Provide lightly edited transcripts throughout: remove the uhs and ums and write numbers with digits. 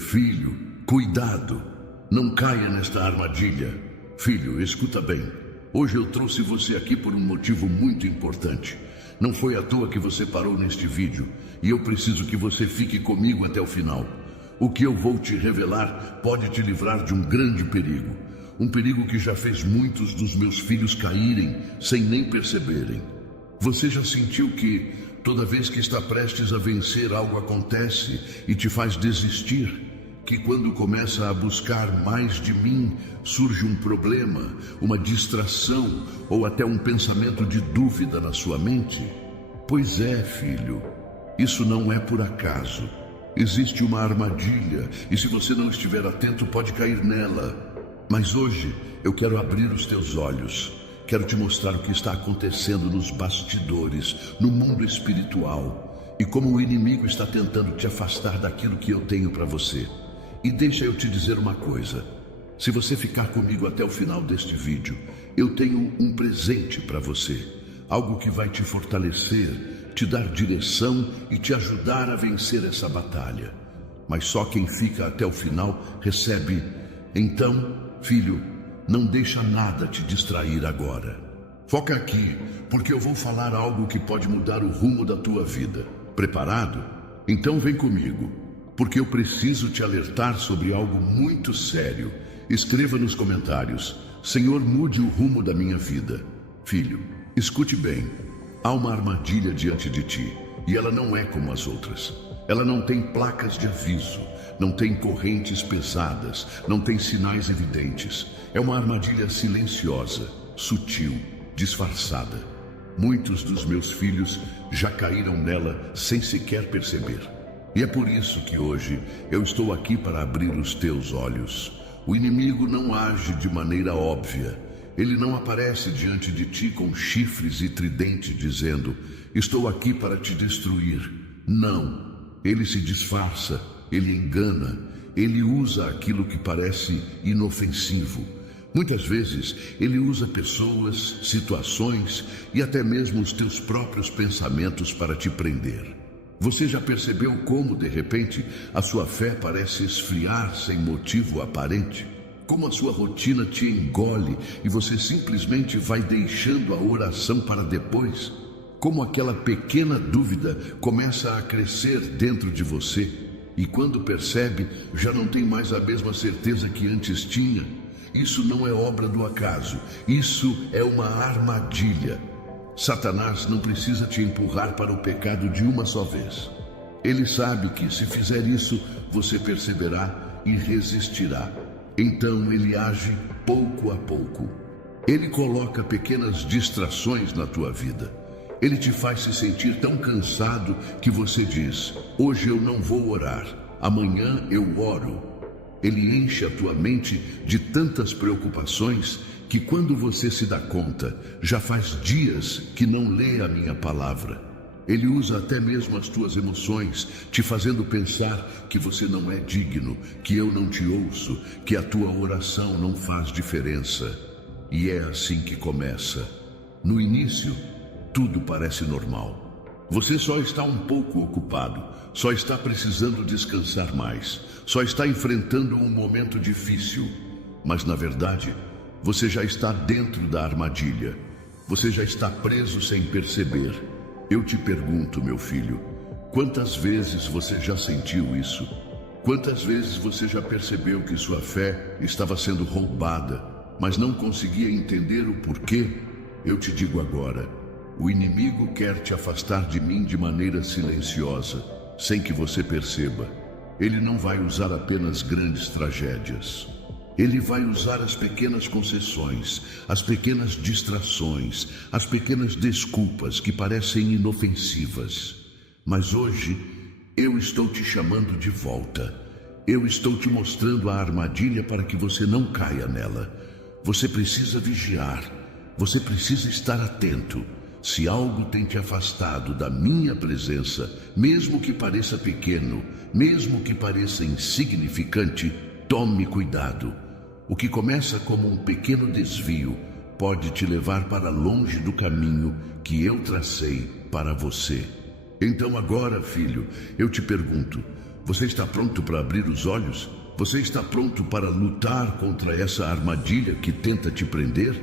Filho, cuidado, não caia nesta armadilha. Filho, escuta bem. Hoje eu trouxe você aqui por um motivo muito importante. Não foi à toa que você parou neste vídeo, e eu preciso que você fique comigo até o final. O que eu vou te revelar pode te livrar de um grande perigo. Um perigo que já fez muitos dos meus filhos caírem sem nem perceberem. Você já sentiu que toda vez que está prestes a vencer, algo acontece e te faz desistir? Que quando começa a buscar mais de mim, surge um problema, uma distração ou até um pensamento de dúvida na sua mente? Pois é, filho, isso não é por acaso. Existe uma armadilha e se você não estiver atento pode cair nela. Mas hoje eu quero abrir os teus olhos. Quero te mostrar o que está acontecendo nos bastidores, no mundo espiritual e como o inimigo está tentando te afastar daquilo que eu tenho para você. E deixa eu te dizer uma coisa. Se você ficar comigo até o final deste vídeo, eu tenho um presente para você. Algo que vai te fortalecer, te dar direção e te ajudar a vencer essa batalha. Mas só quem fica até o final recebe. Então, filho, não deixa nada te distrair agora. Foca aqui, porque eu vou falar algo que pode mudar o rumo da tua vida. Preparado? Então vem comigo, porque eu preciso te alertar sobre algo muito sério. Escreva nos comentários: Senhor, mude o rumo da minha vida. Filho, escute bem. Há uma armadilha diante de ti, e ela não é como as outras. Ela não tem placas de aviso, não tem correntes pesadas, não tem sinais evidentes. É uma armadilha silenciosa, sutil, disfarçada. Muitos dos meus filhos já caíram nela sem sequer perceber. E é por isso que hoje eu estou aqui para abrir os teus olhos. O inimigo não age de maneira óbvia. Ele não aparece diante de ti com chifres e tridente dizendo: estou aqui para te destruir. Não. Ele se disfarça, ele engana, ele usa aquilo que parece inofensivo. Muitas vezes ele usa pessoas, situações e até mesmo os teus próprios pensamentos para te prender. Você já percebeu como, de repente, a sua fé parece esfriar sem motivo aparente? Como a sua rotina te engole e você simplesmente vai deixando a oração para depois? Como aquela pequena dúvida começa a crescer dentro de você e quando percebe, já não tem mais a mesma certeza que antes tinha? Isso não é obra do acaso, isso é uma armadilha. Satanás não precisa te empurrar para o pecado de uma só vez. Ele sabe que se fizer isso, você perceberá e resistirá. Então ele age pouco a pouco. Ele coloca pequenas distrações na tua vida. Ele te faz se sentir tão cansado que você diz: hoje eu não vou orar, amanhã eu oro. Ele enche a tua mente de tantas preocupações que quando você se dá conta, já faz dias que não lê a minha palavra. Ele usa até mesmo as tuas emoções, te fazendo pensar que você não é digno, que eu não te ouço, que a tua oração não faz diferença. E é assim que começa. No início, tudo parece normal. Você só está um pouco ocupado, só está precisando descansar mais, só está enfrentando um momento difícil. Mas na verdade, você já está dentro da armadilha. Você já está preso sem perceber. Eu te pergunto, meu filho, quantas vezes você já sentiu isso? Quantas vezes você já percebeu que sua fé estava sendo roubada, mas não conseguia entender o porquê? Eu te digo agora, o inimigo quer te afastar de mim de maneira silenciosa, sem que você perceba. Ele não vai usar apenas grandes tragédias. Ele vai usar as pequenas concessões, as pequenas distrações, as pequenas desculpas que parecem inofensivas. Mas hoje, eu estou te chamando de volta. Eu estou te mostrando a armadilha para que você não caia nela. Você precisa vigiar. Você precisa estar atento. Se algo tem te afastado da minha presença, mesmo que pareça pequeno, mesmo que pareça insignificante, tome cuidado. O que começa como um pequeno desvio pode te levar para longe do caminho que eu tracei para você. Então agora, filho, eu te pergunto, Você está pronto para abrir os olhos? Você está pronto para lutar contra essa armadilha que tenta te prender?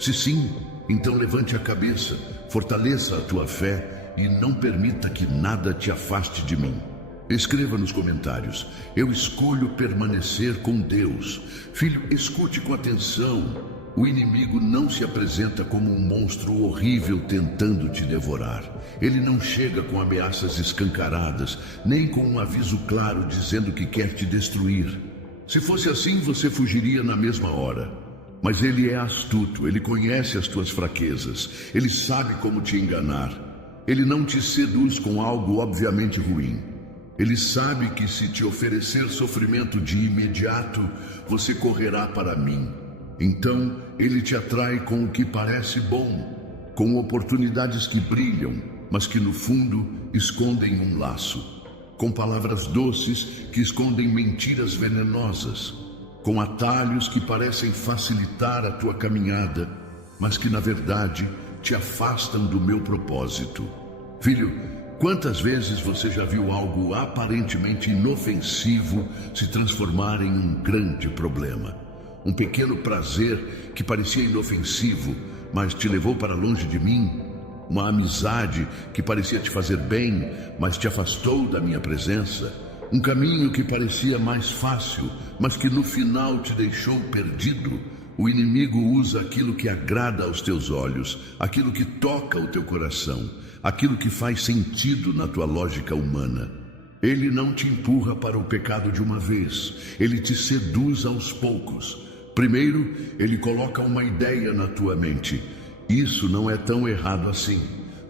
Se sim, então levante a cabeça, fortaleça a tua fé e não permita que nada te afaste de mim. Escreva nos comentários: eu escolho permanecer com Deus. Filho, escute com atenção. O inimigo não se apresenta como um monstro horrível tentando te devorar. Ele não chega com ameaças escancaradas, nem com um aviso claro dizendo que quer te destruir. Se fosse assim, você fugiria na mesma hora. Mas ele é astuto, ele conhece as tuas fraquezas, ele sabe como te enganar. Ele não te seduz com algo obviamente ruim. Ele sabe que se te oferecer sofrimento de imediato, você correrá para mim. Então, ele te atrai com o que parece bom, com oportunidades que brilham, mas que no fundo escondem um laço, com palavras doces que escondem mentiras venenosas, com atalhos que parecem facilitar a tua caminhada, mas que na verdade te afastam do meu propósito. Filho, quantas vezes você já viu algo aparentemente inofensivo se transformar em um grande problema? Um pequeno prazer que parecia inofensivo, mas te levou para longe de mim. Uma amizade que parecia te fazer bem, mas te afastou da minha presença. Um caminho que parecia mais fácil, mas que no final te deixou perdido. O inimigo usa aquilo que agrada aos teus olhos, aquilo que toca o teu coração, aquilo que faz sentido na tua lógica humana. Ele não te empurra para o pecado de uma vez, ele te seduz aos poucos. Primeiro, ele coloca uma ideia na tua mente. Isso não é tão errado assim.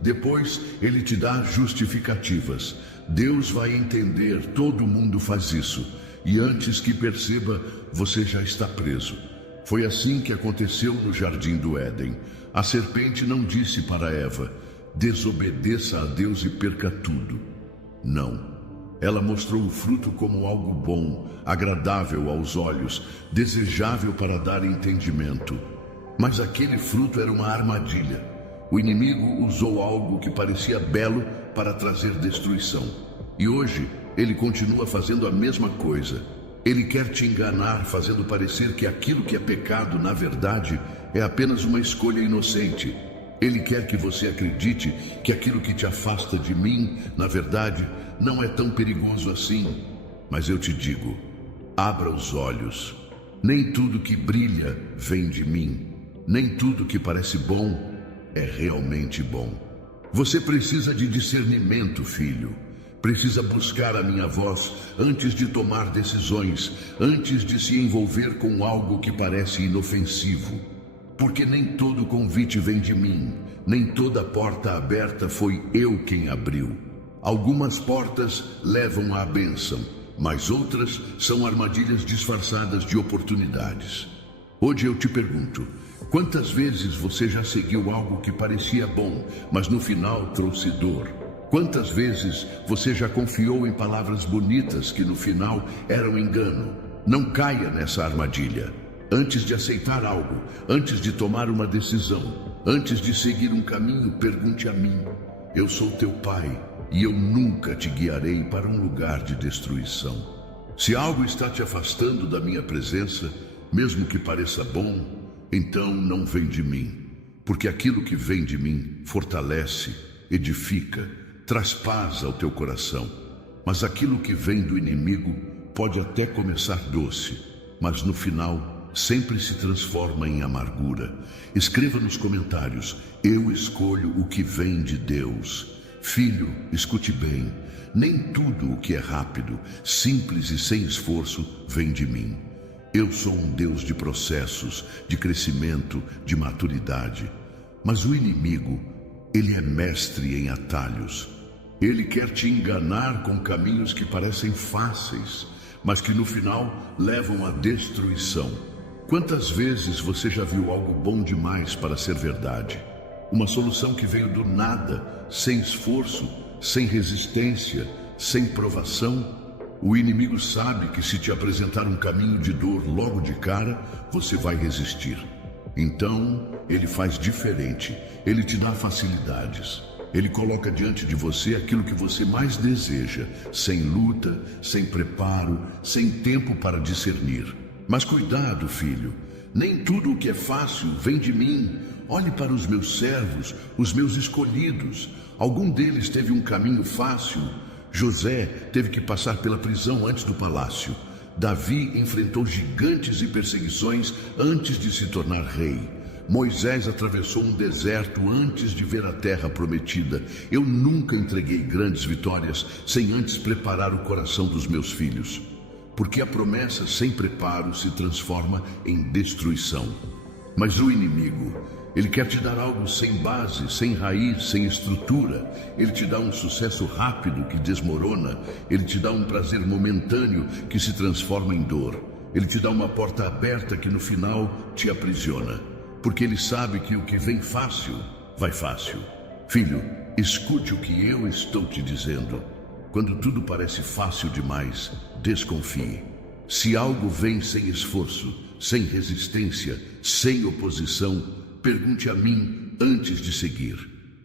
Depois, ele te dá justificativas. Deus vai entender, todo mundo faz isso. E antes que perceba, você já está preso. Foi assim que aconteceu no Jardim do Éden. A serpente não disse para Eva: desobedeça a Deus e perca tudo. Não. Ela mostrou o fruto como algo bom, agradável aos olhos, desejável para dar entendimento. Mas aquele fruto era uma armadilha. O inimigo usou algo que parecia belo para trazer destruição. E hoje, ele continua fazendo a mesma coisa. Ele quer te enganar, fazendo parecer que aquilo que é pecado, na verdade, é apenas uma escolha inocente. Ele quer que você acredite que aquilo que te afasta de mim, na verdade, não é tão perigoso assim. Mas eu te digo, abra os olhos. Nem tudo que brilha vem de mim. Nem tudo que parece bom é realmente bom. Você precisa de discernimento, filho. Precisa buscar a minha voz antes de tomar decisões, antes de se envolver com algo que parece inofensivo. Porque nem todo convite vem de mim, nem toda porta aberta foi eu quem abriu. Algumas portas levam à bênção, mas outras são armadilhas disfarçadas de oportunidades. Hoje eu te pergunto, quantas vezes você já seguiu algo que parecia bom, mas no final trouxe dor? Quantas vezes você já confiou em palavras bonitas que no final eram engano? Não caia nessa armadilha. Antes de aceitar algo, antes de tomar uma decisão, antes de seguir um caminho, pergunte a mim. Eu sou teu pai e eu nunca te guiarei para um lugar de destruição. Se algo está te afastando da minha presença, mesmo que pareça bom, então não vem de mim. Porque aquilo que vem de mim fortalece, edifica, traz paz ao teu coração. Mas aquilo que vem do inimigo pode até começar doce, mas no final sempre se transforma em amargura. Escreva nos comentários: eu escolho o que vem de Deus. Filho, escute bem, nem tudo o que é rápido, simples e sem esforço vem de mim. Eu sou um Deus de processos, de crescimento, de maturidade. Mas o inimigo, ele é mestre em atalhos. Ele quer te enganar com caminhos que parecem fáceis, mas que no final levam à destruição. Quantas vezes você já viu algo bom demais para ser verdade? Uma solução que veio do nada, sem esforço, sem resistência, sem provação? O inimigo sabe que se te apresentar um caminho de dor logo de cara, você vai resistir. Então, ele faz diferente, ele te dá facilidades. Ele coloca diante de você aquilo que você mais deseja, sem luta, sem preparo, sem tempo para discernir. Mas cuidado, filho, nem tudo o que é fácil vem de mim. Olhe para os meus servos, os meus escolhidos. Algum deles teve um caminho fácil. José teve que passar pela prisão antes do palácio. Davi enfrentou gigantes e perseguições antes de se tornar rei. Moisés atravessou um deserto antes de ver a terra prometida. Eu nunca entreguei grandes vitórias sem antes preparar o coração dos meus filhos. Porque a promessa sem preparo se transforma em destruição. Mas o inimigo, ele quer te dar algo sem base, sem raiz, sem estrutura. Ele te dá um sucesso rápido que desmorona. Ele te dá um prazer momentâneo que se transforma em dor. Ele te dá uma porta aberta que no final te aprisiona. Porque ele sabe que o que vem fácil, vai fácil. Filho, escute o que eu estou te dizendo. Quando tudo parece fácil demais, desconfie. Se algo vem sem esforço, sem resistência, sem oposição, pergunte a mim antes de seguir.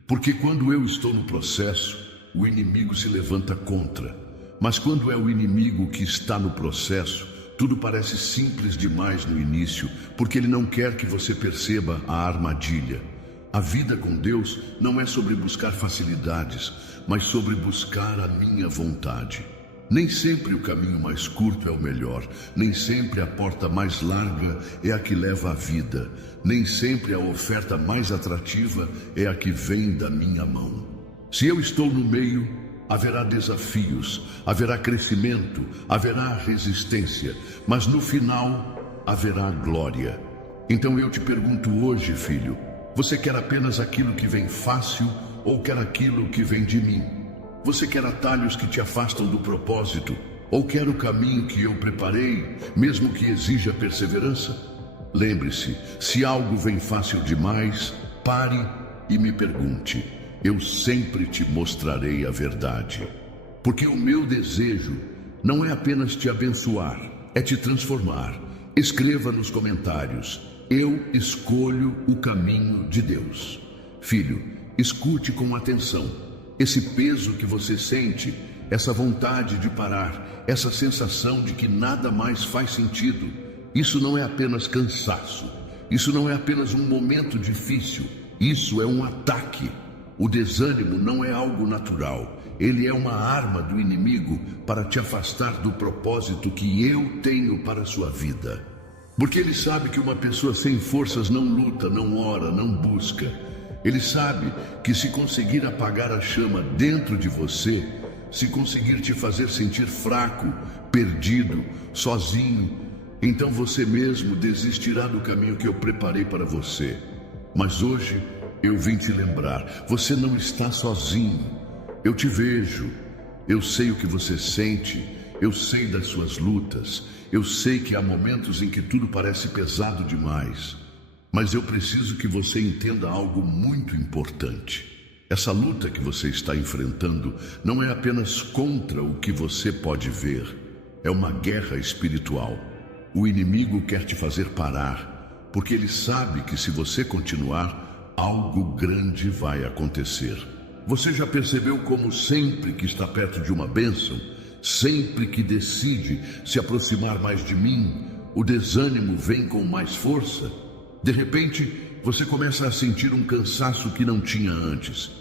Porque quando eu estou no processo, o inimigo se levanta contra. Mas quando é o inimigo que está no processo, tudo parece simples demais no início, porque ele não quer que você perceba a armadilha. A vida com Deus não é sobre buscar facilidades, mas sobre buscar a minha vontade. Nem sempre o caminho mais curto é o melhor, nem sempre a porta mais larga é a que leva à vida, nem sempre a oferta mais atrativa é a que vem da minha mão. Se eu estou no meio, haverá desafios, haverá crescimento, haverá resistência, mas no final haverá glória. Então eu te pergunto hoje, filho, você quer apenas aquilo que vem fácil ou quer aquilo que vem de mim? Você quer atalhos que te afastam do propósito ou quer o caminho que eu preparei, mesmo que exija perseverança? Lembre-se, se algo vem fácil demais, pare e me pergunte. Eu sempre te mostrarei a verdade. Porque o meu desejo não é apenas te abençoar, é te transformar. Escreva nos comentários: eu escolho o caminho de Deus. Filho, escute com atenção. Esse peso que você sente, essa vontade de parar, essa sensação de que nada mais faz sentido, isso não é apenas cansaço. Isso não é apenas um momento difícil. Isso é um ataque. O desânimo não é algo natural, ele é uma arma do inimigo para te afastar do propósito que eu tenho para a sua vida. Porque ele sabe que uma pessoa sem forças não luta, não ora, não busca. Ele sabe que se conseguir apagar a chama dentro de você, se conseguir te fazer sentir fraco, perdido, sozinho, então você mesmo desistirá do caminho que eu preparei para você. Mas hoje, eu vim te lembrar, você não está sozinho. Eu te vejo, eu sei o que você sente, eu sei das suas lutas, eu sei que há momentos em que tudo parece pesado demais. Mas eu preciso que você entenda algo muito importante. Essa luta que você está enfrentando não é apenas contra o que você pode ver, é uma guerra espiritual. O inimigo quer te fazer parar, porque ele sabe que se você continuar, algo grande vai acontecer. Você já percebeu como sempre que está perto de uma bênção, sempre que decide se aproximar mais de mim, o desânimo vem com mais força? De repente, você começa a sentir um cansaço que não tinha antes.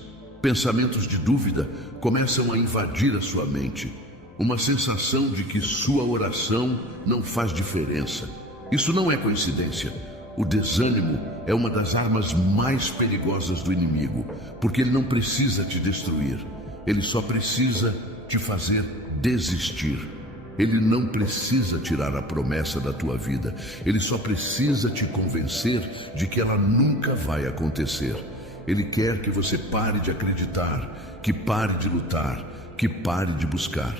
Pensamentos de dúvida começam a invadir a sua mente. Uma sensação de que sua oração não faz diferença. Isso não é coincidência. O desânimo é uma das armas mais perigosas do inimigo, porque ele não precisa te destruir, ele só precisa te fazer desistir. Ele não precisa tirar a promessa da tua vida, ele só precisa te convencer de que ela nunca vai acontecer. Ele quer que você pare de acreditar, que pare de lutar, que pare de buscar.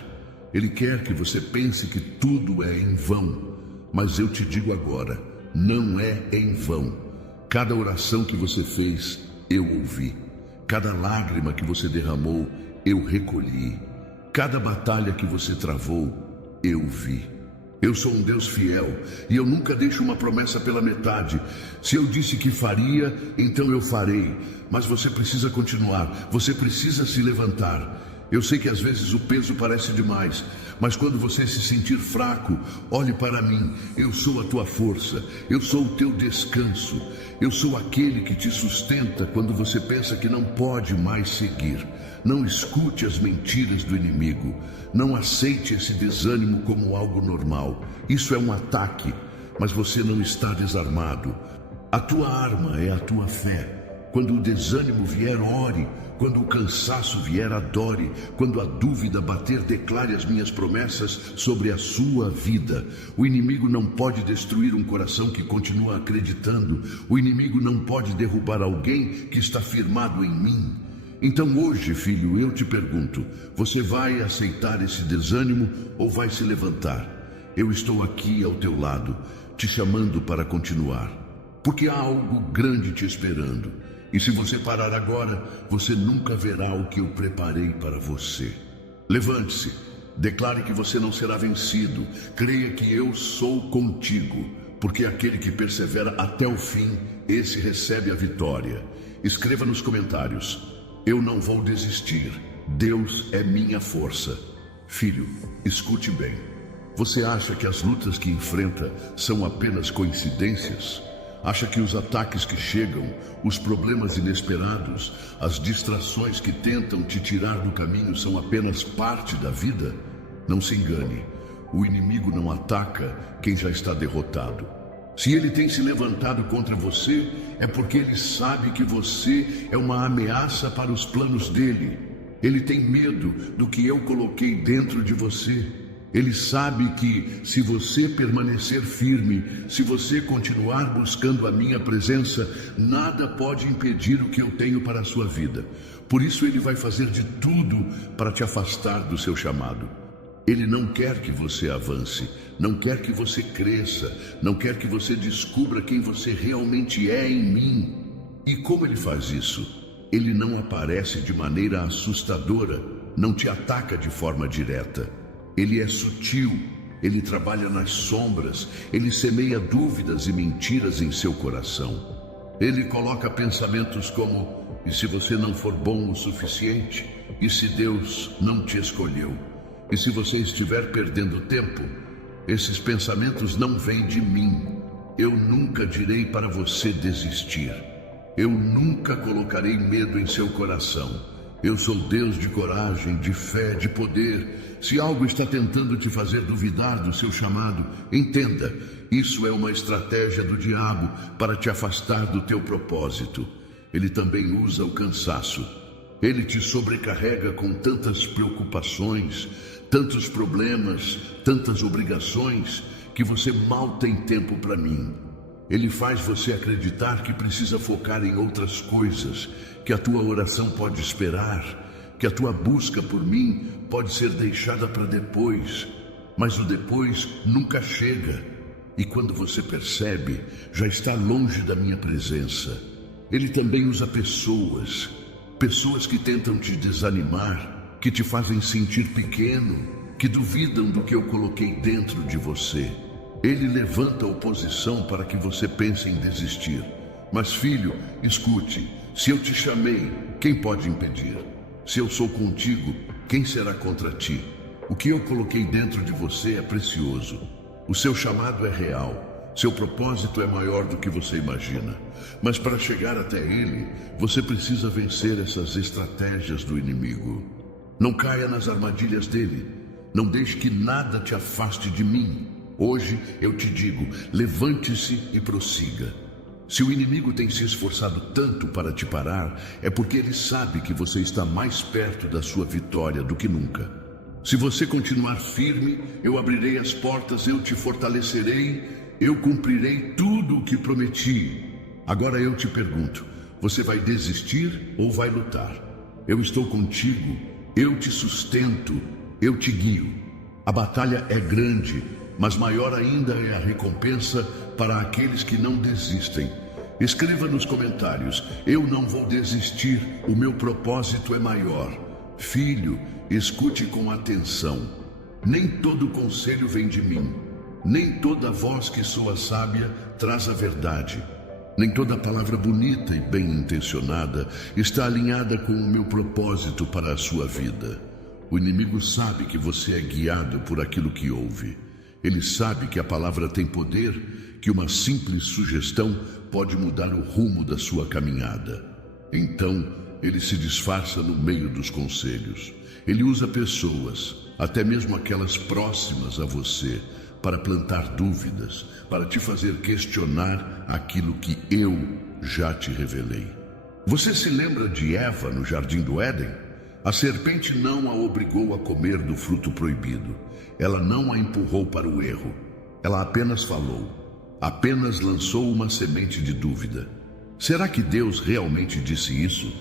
Ele quer que você pense que tudo é em vão, mas eu te digo agora, não é em vão. Cada oração que você fez, eu ouvi. Cada lágrima que você derramou, eu recolhi. Cada batalha que você travou, eu vi. Eu sou um Deus fiel e eu nunca deixo uma promessa pela metade. Se eu disse que faria, então eu farei. Mas você precisa continuar, você precisa se levantar. Eu sei que às vezes o peso parece demais, mas quando você se sentir fraco, olhe para mim. Eu sou a tua força, eu sou o teu descanso. Eu sou aquele que te sustenta quando você pensa que não pode mais seguir. Não escute as mentiras do inimigo. Não aceite esse desânimo como algo normal. Isso é um ataque, mas você não está desarmado. A tua arma é a tua fé. Quando o desânimo vier, ore. Quando o cansaço vier, adore. Quando a dúvida bater, declare as minhas promessas sobre a sua vida. O inimigo não pode destruir um coração que continua acreditando. O inimigo não pode derrubar alguém que está firmado em mim. Então hoje, filho, eu te pergunto, você vai aceitar esse desânimo ou vai se levantar? Eu estou aqui ao teu lado, te chamando para continuar, porque há algo grande te esperando. E se você parar agora, você nunca verá o que eu preparei para você. Levante-se, declare que você não será vencido, creia que eu sou contigo, porque aquele que persevera até o fim, esse recebe a vitória. Escreva nos comentários: eu não vou desistir, Deus é minha força. Filho, escute bem. Você acha que as lutas que enfrenta são apenas coincidências? Acha que os ataques que chegam, os problemas inesperados, as distrações que tentam te tirar do caminho são apenas parte da vida? Não se engane, o inimigo não ataca quem já está derrotado. Se ele tem se levantado contra você, é porque ele sabe que você é uma ameaça para os planos dele. Ele tem medo do que eu coloquei dentro de você. Ele sabe que, se você permanecer firme, se você continuar buscando a minha presença, nada pode impedir o que eu tenho para a sua vida. Por isso ele vai fazer de tudo para te afastar do seu chamado. Ele não quer que você avance, não quer que você cresça, não quer que você descubra quem você realmente é em mim. E como ele faz isso? Ele não aparece de maneira assustadora, não te ataca de forma direta. Ele é sutil, ele trabalha nas sombras, ele semeia dúvidas e mentiras em seu coração. Ele coloca pensamentos como: e se você não for bom o suficiente? E se Deus não te escolheu? E se você estiver perdendo tempo? Esses pensamentos não vêm de mim. Eu nunca direi para você desistir. Eu nunca colocarei medo em seu coração. Eu sou Deus de coragem, de fé, de poder. Se algo está tentando te fazer duvidar do seu chamado, entenda, isso é uma estratégia do diabo para te afastar do teu propósito. Ele também usa o cansaço. Ele te sobrecarrega com tantas preocupações, tantos problemas, tantas obrigações, que você mal tem tempo para mim. Ele faz você acreditar que precisa focar em outras coisas, que a tua oração pode esperar, que a tua busca por mim pode ser deixada para depois. Mas o depois nunca chega. E quando você percebe, já está longe da minha presença. Ele também usa pessoas que tentam te desanimar, que te fazem sentir pequeno, que duvidam do que eu coloquei dentro de você. Ele levanta oposição para que você pense em desistir. Mas filho, escute, se eu te chamei, quem pode impedir? Se eu sou contigo, quem será contra ti? O que eu coloquei dentro de você é precioso. O seu chamado é real. Seu propósito é maior do que você imagina. Mas para chegar até ele, você precisa vencer essas estratégias do inimigo. Não caia nas armadilhas dele. Não deixe que nada te afaste de mim. Hoje eu te digo, levante-se e prossiga. Se o inimigo tem se esforçado tanto para te parar, é porque ele sabe que você está mais perto da sua vitória do que nunca. Se você continuar firme, eu abrirei as portas, eu te fortalecerei, eu cumprirei tudo o que prometi. Agora eu te pergunto, você vai desistir ou vai lutar? Eu estou contigo, eu te sustento, eu te guio. A batalha é grande, mas maior ainda é a recompensa para aqueles que não desistem. Escreva nos comentários: eu não vou desistir, o meu propósito é maior. Filho, escute com atenção. Nem todo conselho vem de mim. Nem toda voz que soa sábia traz a verdade. Nem toda palavra bonita e bem intencionada está alinhada com o meu propósito para a sua vida. O inimigo sabe que você é guiado por aquilo que ouve. Ele sabe que a palavra tem poder, que uma simples sugestão pode mudar o rumo da sua caminhada. Então, ele se disfarça no meio dos conselhos. Ele usa pessoas, até mesmo aquelas próximas a você, para plantar dúvidas, para te fazer questionar aquilo que eu já te revelei. Você se lembra de Eva no jardim do Éden? A serpente não a obrigou a comer do fruto proibido. Ela não a empurrou para o erro. Ela apenas falou, apenas lançou uma semente de dúvida. Será que Deus realmente disse isso?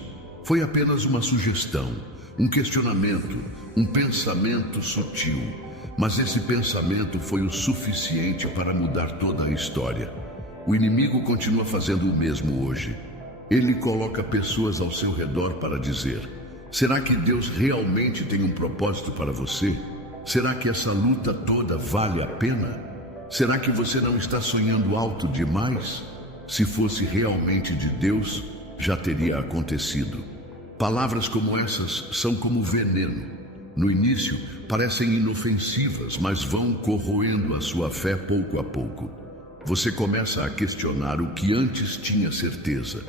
Foi apenas uma sugestão, um questionamento, um pensamento sutil. Mas esse pensamento foi o suficiente para mudar toda a história. O inimigo continua fazendo o mesmo hoje. Ele coloca pessoas ao seu redor para dizer: será que Deus realmente tem um propósito para você? Será que essa luta toda vale a pena? Será que você não está sonhando alto demais? Se fosse realmente de Deus, já teria acontecido. Palavras como essas são como veneno. No início, parecem inofensivas, mas vão corroendo a sua fé pouco a pouco. Você começa a questionar o que antes tinha certeza.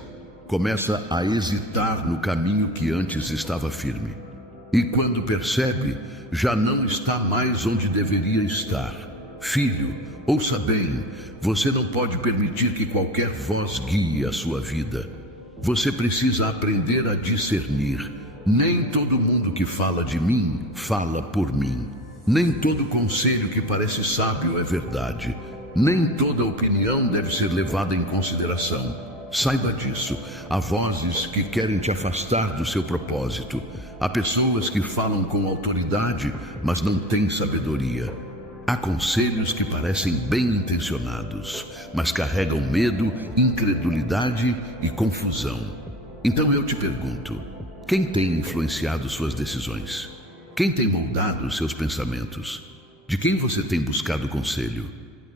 Começa a hesitar no caminho que antes estava firme. E quando percebe, já não está mais onde deveria estar. Filho, ouça bem, você não pode permitir que qualquer voz guie a sua vida. Você precisa aprender a discernir. Nem todo mundo que fala de mim, fala por mim. Nem todo conselho que parece sábio é verdade. Nem toda opinião deve ser levada em consideração. Saiba disso. Há vozes que querem te afastar do seu propósito. Há pessoas que falam com autoridade, mas não têm sabedoria. Há conselhos que parecem bem intencionados, mas carregam medo, incredulidade e confusão. Então eu te pergunto, quem tem influenciado suas decisões? Quem tem moldado seus pensamentos? De quem você tem buscado conselho?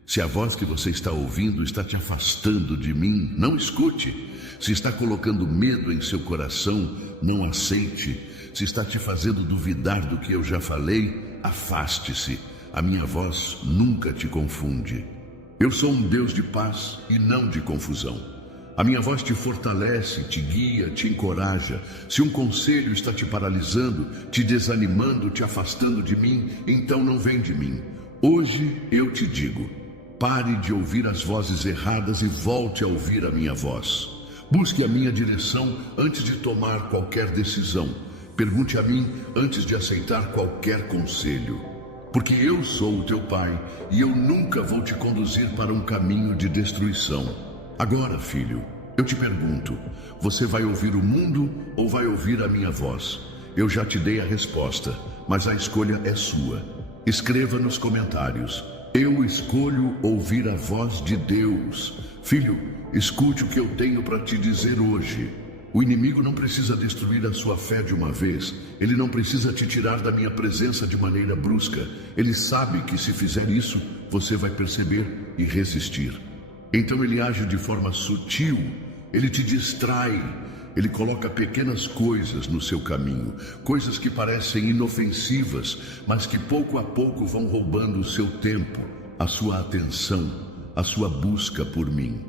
Se a voz que você está ouvindo está te afastando de mim, não escute. Se está colocando medo em seu coração, não aceite. Se está te fazendo duvidar do que eu já falei, afaste-se. A minha voz nunca te confunde. Eu sou um Deus de paz e não de confusão. A minha voz te fortalece, te guia, te encoraja. Se um conselho está te paralisando, te desanimando, te afastando de mim, então não vem de mim. Hoje eu te digo, pare de ouvir as vozes erradas e volte a ouvir a minha voz. Busque a minha direção antes de tomar qualquer decisão. Pergunte a mim antes de aceitar qualquer conselho. Porque eu sou o teu pai e eu nunca vou te conduzir para um caminho de destruição. Agora, filho, eu te pergunto, você vai ouvir o mundo ou vai ouvir a minha voz? Eu já te dei a resposta, mas a escolha é sua. Escreva nos comentários, eu escolho ouvir a voz de Deus. Filho, escute o que eu tenho para te dizer hoje. O inimigo não precisa destruir a sua fé de uma vez. Ele não precisa te tirar da minha presença de maneira brusca. Ele sabe que se fizer isso, você vai perceber e resistir. Então ele age de forma sutil, ele te distrai, ele coloca pequenas coisas no seu caminho, coisas que parecem inofensivas, mas que pouco a pouco vão roubando o seu tempo, a sua atenção, a sua busca por mim.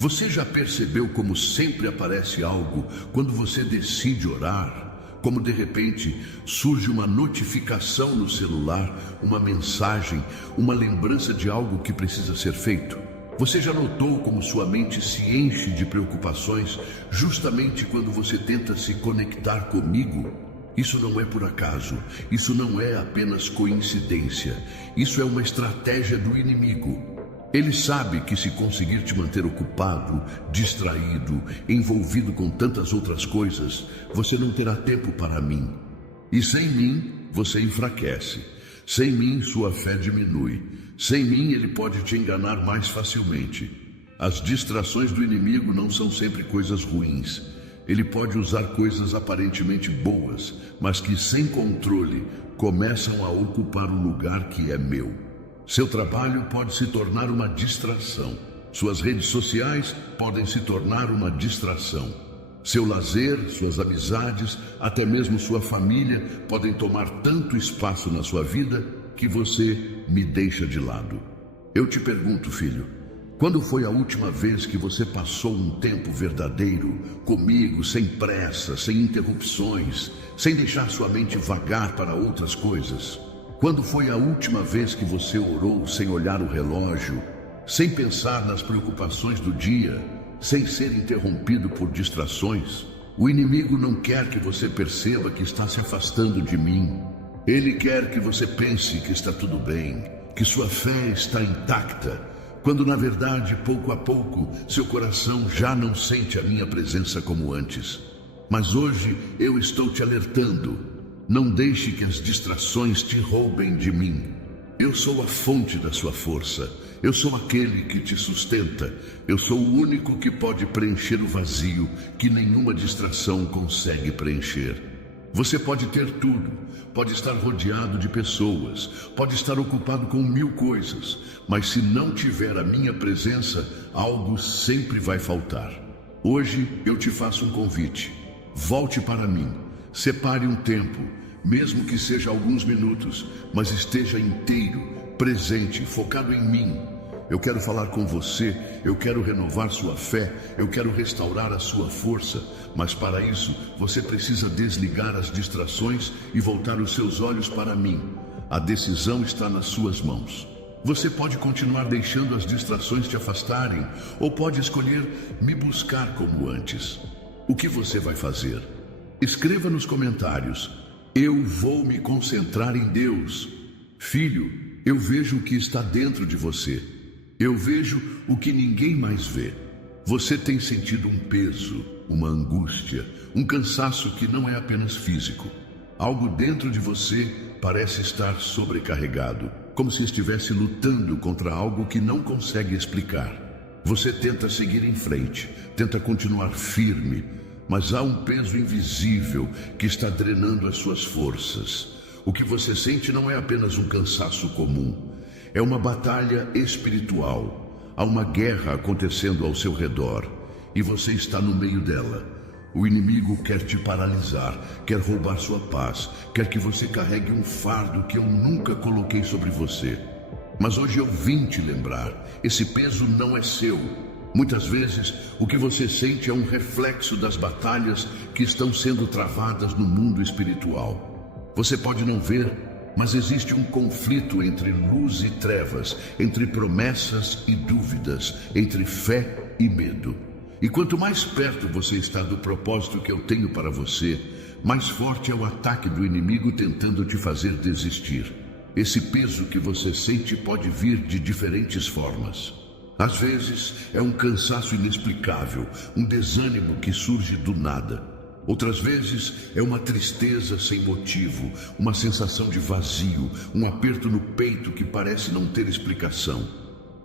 Você já percebeu como sempre aparece algo quando você decide orar? Como de repente surge uma notificação no celular, uma mensagem, uma lembrança de algo que precisa ser feito? Você já notou como sua mente se enche de preocupações justamente quando você tenta se conectar comigo? Isso não é por acaso, isso não é apenas coincidência, isso é uma estratégia do inimigo. Ele sabe que se conseguir te manter ocupado, distraído, envolvido com tantas outras coisas, você não terá tempo para mim. E sem mim, você enfraquece. Sem mim, sua fé diminui. Sem mim, ele pode te enganar mais facilmente. As distrações do inimigo não são sempre coisas ruins. Ele pode usar coisas aparentemente boas, mas que sem controle começam a ocupar o lugar que é meu. Seu trabalho pode se tornar uma distração. Suas redes sociais podem se tornar uma distração. Seu lazer, suas amizades, até mesmo sua família podem tomar tanto espaço na sua vida que você me deixa de lado. Eu te pergunto, filho, quando foi a última vez que você passou um tempo verdadeiro comigo, sem pressa, sem interrupções, sem deixar sua mente vagar para outras coisas? Quando foi a última vez que você orou sem olhar o relógio, sem pensar nas preocupações do dia, sem ser interrompido por distrações? O inimigo não quer que você perceba que está se afastando de mim. Ele quer que você pense que está tudo bem, que sua fé está intacta, quando na verdade, pouco a pouco, seu coração já não sente a minha presença como antes. Mas hoje eu estou te alertando. Não deixe que as distrações te roubem de mim. Eu sou a fonte da sua força. Eu sou aquele que te sustenta. Eu sou o único que pode preencher o vazio que nenhuma distração consegue preencher. Você pode ter tudo, pode estar rodeado de pessoas, pode estar ocupado com 1000 coisas, mas se não tiver a minha presença, algo sempre vai faltar. Hoje eu te faço um convite. Volte para mim. Separe um tempo, mesmo que seja alguns minutos, mas esteja inteiro, presente, focado em mim. Eu quero falar com você, eu quero renovar sua fé, eu quero restaurar a sua força, mas para isso você precisa desligar as distrações e voltar os seus olhos para mim. A decisão está nas suas mãos. Você pode continuar deixando as distrações te afastarem, ou pode escolher me buscar como antes. O que você vai fazer? Escreva nos comentários: eu vou me concentrar em Deus. Filho, eu vejo o que está dentro de você. Eu vejo o que ninguém mais vê. Você tem sentido um peso, uma angústia, um cansaço que não é apenas físico. Algo dentro de você parece estar sobrecarregado, como se estivesse lutando contra algo que não consegue explicar. Você tenta seguir em frente, tenta continuar firme, mas há um peso invisível que está drenando as suas forças. O que você sente não é apenas um cansaço comum. É uma batalha espiritual. Há uma guerra acontecendo ao seu redor e você está no meio dela. O inimigo quer te paralisar, quer roubar sua paz, quer que você carregue um fardo que eu nunca coloquei sobre você. Mas hoje eu vim te lembrar, esse peso não é seu. Muitas vezes, o que você sente é um reflexo das batalhas que estão sendo travadas no mundo espiritual. Você pode não ver, mas existe um conflito entre luz e trevas, entre promessas e dúvidas, entre fé e medo. E quanto mais perto você está do propósito que eu tenho para você, mais forte é o ataque do inimigo tentando te fazer desistir. Esse peso que você sente pode vir de diferentes formas. Às vezes é um cansaço inexplicável, um desânimo que surge do nada. Outras vezes é uma tristeza sem motivo, uma sensação de vazio, um aperto no peito que parece não ter explicação.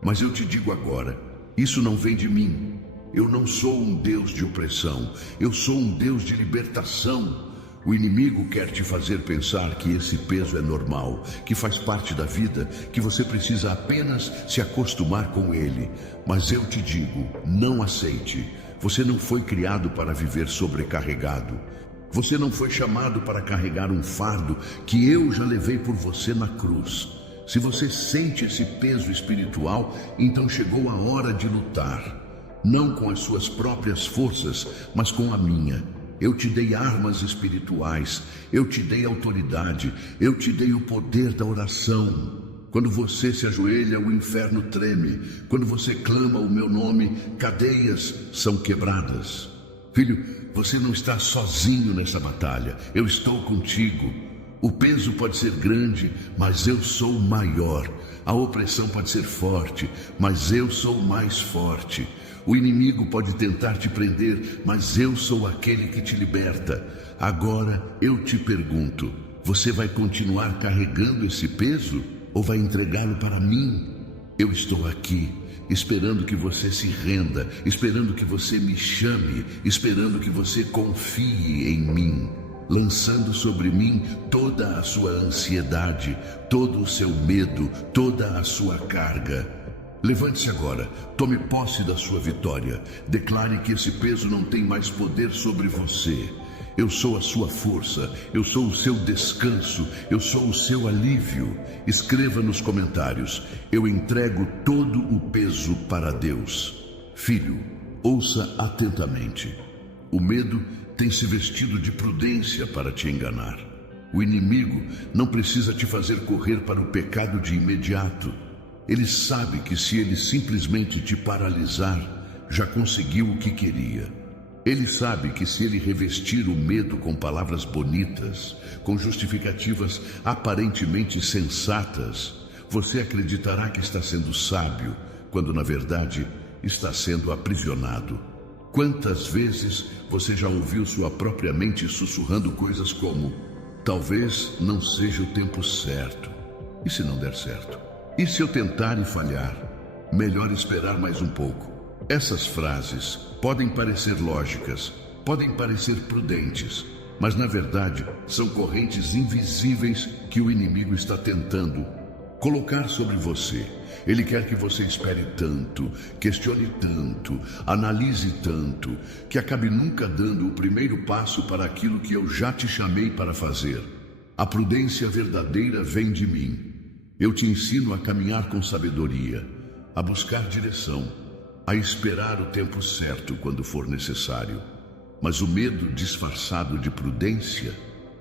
Mas eu te digo agora, isso não vem de mim. Eu não sou um Deus de opressão, eu sou um Deus de libertação. O inimigo quer te fazer pensar que esse peso é normal, que faz parte da vida, que você precisa apenas se acostumar com ele. Mas eu te digo, não aceite. Você não foi criado para viver sobrecarregado. Você não foi chamado para carregar um fardo que eu já levei por você na cruz. Se você sente esse peso espiritual, então chegou a hora de lutar. Não com as suas próprias forças, mas com a minha. Eu te dei armas espirituais, eu te dei autoridade, eu te dei o poder da oração. Quando você se ajoelha, o inferno treme. Quando você clama o meu nome, cadeias são quebradas. Filho, você não está sozinho nessa batalha. Eu estou contigo. O peso pode ser grande, mas eu sou maior. A opressão pode ser forte, mas eu sou mais forte. O inimigo pode tentar te prender, mas eu sou aquele que te liberta. Agora eu te pergunto, você vai continuar carregando esse peso ou vai entregá-lo para mim? Eu estou aqui, esperando que você se renda, esperando que você me chame, esperando que você confie em mim. lançando sobre mim toda a sua ansiedade, todo o seu medo, toda a sua carga. Levante-se agora, tome posse da sua vitória. Declare que esse peso não tem mais poder sobre você. Eu sou a sua força, eu sou o seu descanso, eu sou o seu alívio. Escreva nos comentários: eu entrego todo o peso para Deus. Filho, ouça atentamente. O medo tem se vestido de prudência para te enganar. O inimigo não precisa te fazer correr para o pecado de imediato. Ele sabe que se ele simplesmente te paralisar, já conseguiu o que queria. Ele sabe que se ele revestir o medo com palavras bonitas, com justificativas aparentemente sensatas, você acreditará que está sendo sábio, quando na verdade está sendo aprisionado. Quantas vezes você já ouviu sua própria mente sussurrando coisas como: talvez não seja o tempo certo. E se não der certo? E se eu tentar e falhar? Melhor esperar mais um pouco. Essas frases podem parecer lógicas, podem parecer prudentes, mas na verdade são correntes invisíveis que o inimigo está tentando colocar sobre você. Ele quer que você espere tanto, questione tanto, analise tanto, que acabe nunca dando o primeiro passo para aquilo que eu já te chamei para fazer. A prudência verdadeira vem de mim. Eu te ensino a caminhar com sabedoria, a buscar direção, a esperar o tempo certo quando for necessário. Mas o medo disfarçado de prudência,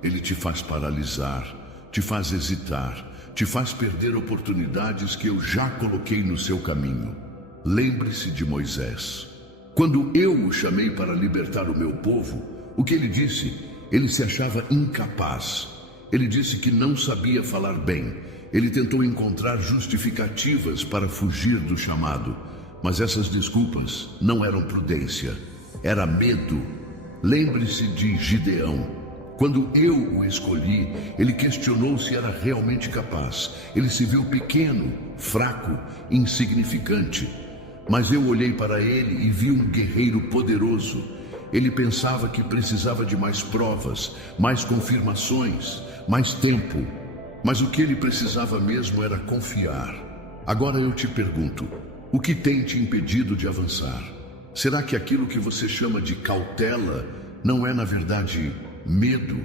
ele te faz paralisar, te faz hesitar, te faz perder oportunidades que eu já coloquei no seu caminho. Lembre-se de Moisés. Quando eu o chamei para libertar o meu povo, o que ele disse? Ele se achava incapaz. Ele disse que não sabia falar bem. Ele tentou encontrar justificativas para fugir do chamado. Mas essas desculpas não eram prudência, era medo. Lembre-se de Gideão. Quando eu o escolhi, ele questionou se era realmente capaz. Ele se viu pequeno, fraco, insignificante. Mas eu olhei para ele e vi um guerreiro poderoso. Ele pensava que precisava de mais provas, mais confirmações, mais tempo. Mas o que ele precisava mesmo era confiar. Agora eu te pergunto: o que tem te impedido de avançar? Será que aquilo que você chama de cautela não é, na verdade, medo?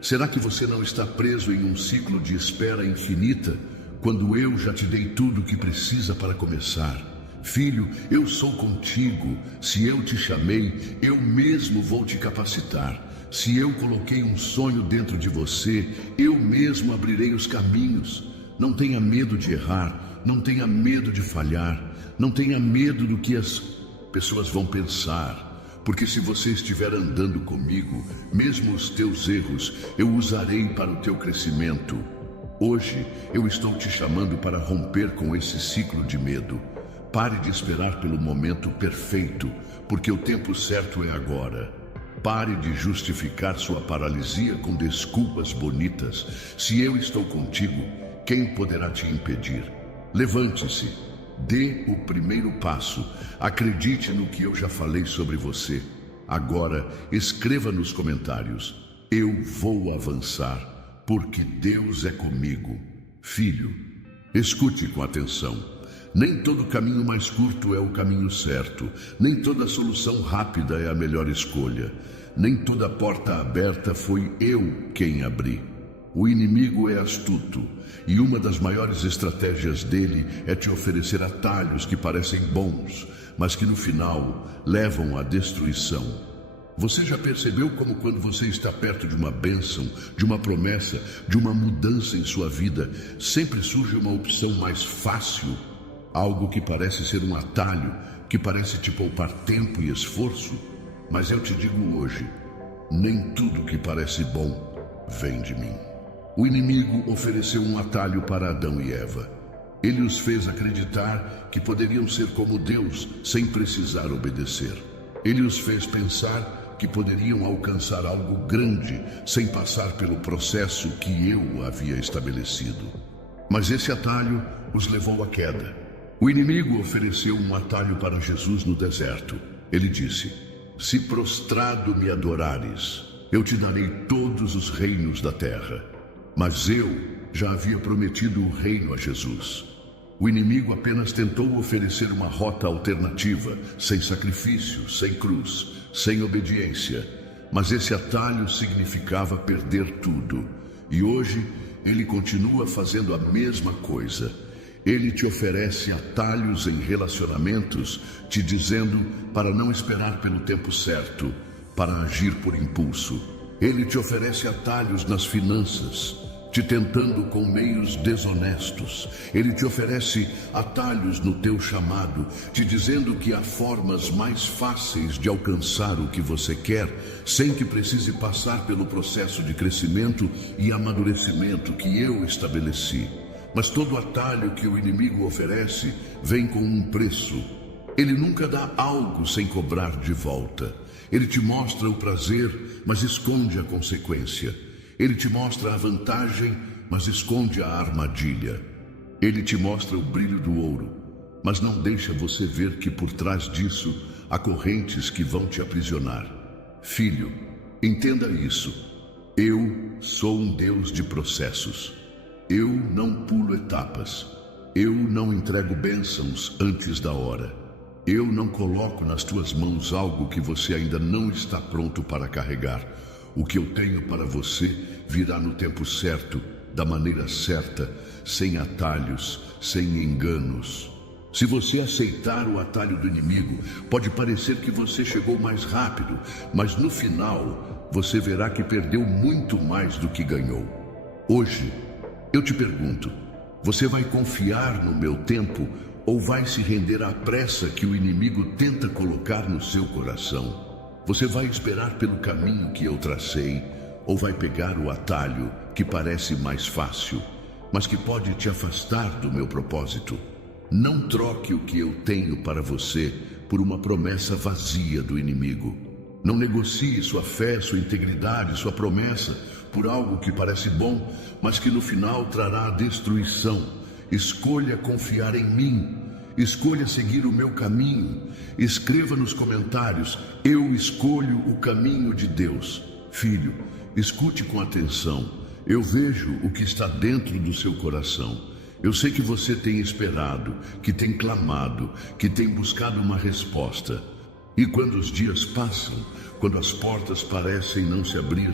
Será que você não está preso em um ciclo de espera infinita, quando eu já te dei tudo o que precisa para começar? Filho, eu sou contigo. Se eu te chamei, eu mesmo vou te capacitar. Se eu coloquei um sonho dentro de você, eu mesmo abrirei os caminhos. Não tenha medo de errar, não tenha medo de falhar, não tenha medo do que as pessoas vão pensar. Porque se você estiver andando comigo, mesmo os teus erros, eu usarei para o teu crescimento. Hoje, eu estou te chamando para romper com esse ciclo de medo. Pare de esperar pelo momento perfeito, porque o tempo certo é agora. Pare de justificar sua paralisia com desculpas bonitas. Se eu estou contigo, quem poderá te impedir? Levante-se. Dê o primeiro passo. Acredite no que eu já falei sobre você. Agora, escreva nos comentários: eu vou avançar, porque Deus é comigo. Filho, escute com atenção. Nem todo caminho mais curto é o caminho certo. Nem toda solução rápida é a melhor escolha. Nem toda porta aberta foi eu quem abri. O inimigo é astuto, e uma das maiores estratégias dele é te oferecer atalhos que parecem bons, mas que no final levam à destruição. Você já percebeu como quando você está perto de uma bênção, de uma promessa, de uma mudança em sua vida, sempre surge uma opção mais fácil? Algo que parece ser um atalho, que parece te poupar tempo e esforço? Mas eu te digo hoje, nem tudo que parece bom vem de mim. O inimigo ofereceu um atalho para Adão e Eva. Ele os fez acreditar que poderiam ser como Deus sem precisar obedecer. Ele os fez pensar que poderiam alcançar algo grande sem passar pelo processo que eu havia estabelecido. Mas esse atalho os levou à queda. O inimigo ofereceu um atalho para Jesus no deserto. Ele disse: se prostrado me adorares, Eu te darei todos os reinos da terra. Mas eu já havia prometido o reino a Jesus. O inimigo apenas tentou oferecer uma rota alternativa, sem sacrifício, sem cruz, sem obediência. Mas esse atalho significava perder tudo. E hoje ele continua fazendo a mesma coisa. Ele te oferece atalhos em relacionamentos, te dizendo para não esperar pelo tempo certo, para agir por impulso. Ele te oferece atalhos nas finanças, te tentando com meios desonestos. Ele te oferece atalhos no teu chamado, te dizendo que há formas mais fáceis de alcançar o que você quer, sem que precise passar pelo processo de crescimento e amadurecimento que eu estabeleci. Mas todo atalho que o inimigo oferece vem com um preço. Ele nunca dá algo sem cobrar de volta. Ele te mostra o prazer, mas esconde a consequência. Ele te mostra a vantagem, mas esconde a armadilha. Ele te mostra o brilho do ouro, mas não deixa você ver que por trás disso há correntes que vão te aprisionar. Filho, entenda isso. Eu sou um Deus de processos. Eu não pulo etapas. Eu não entrego bênçãos antes da hora. Eu não coloco nas tuas mãos algo que você ainda não está pronto para carregar. O que eu tenho para você virá no tempo certo, da maneira certa, sem atalhos, sem enganos. Se você aceitar o atalho do inimigo, pode parecer que você chegou mais rápido, mas no final você verá que perdeu muito mais do que ganhou. Hoje, eu te pergunto, você vai confiar no meu tempo ou vai se render à pressa que o inimigo tenta colocar no seu coração? Você vai esperar pelo caminho que eu tracei ou vai pegar o atalho que parece mais fácil, mas que pode te afastar do meu propósito? Não troque o que eu tenho para você por uma promessa vazia do inimigo. Não negocie sua fé, sua integridade, sua promessa por algo que parece bom, mas que no final trará destruição. Escolha confiar em mim. Escolha seguir o meu caminho. Escreva nos comentários: eu escolho o caminho de Deus. Filho, escute com atenção. Eu vejo o que está dentro do seu coração. Eu sei que você tem esperado, que tem clamado, que tem buscado uma resposta. E quando os dias passam, quando as portas parecem não se abrir,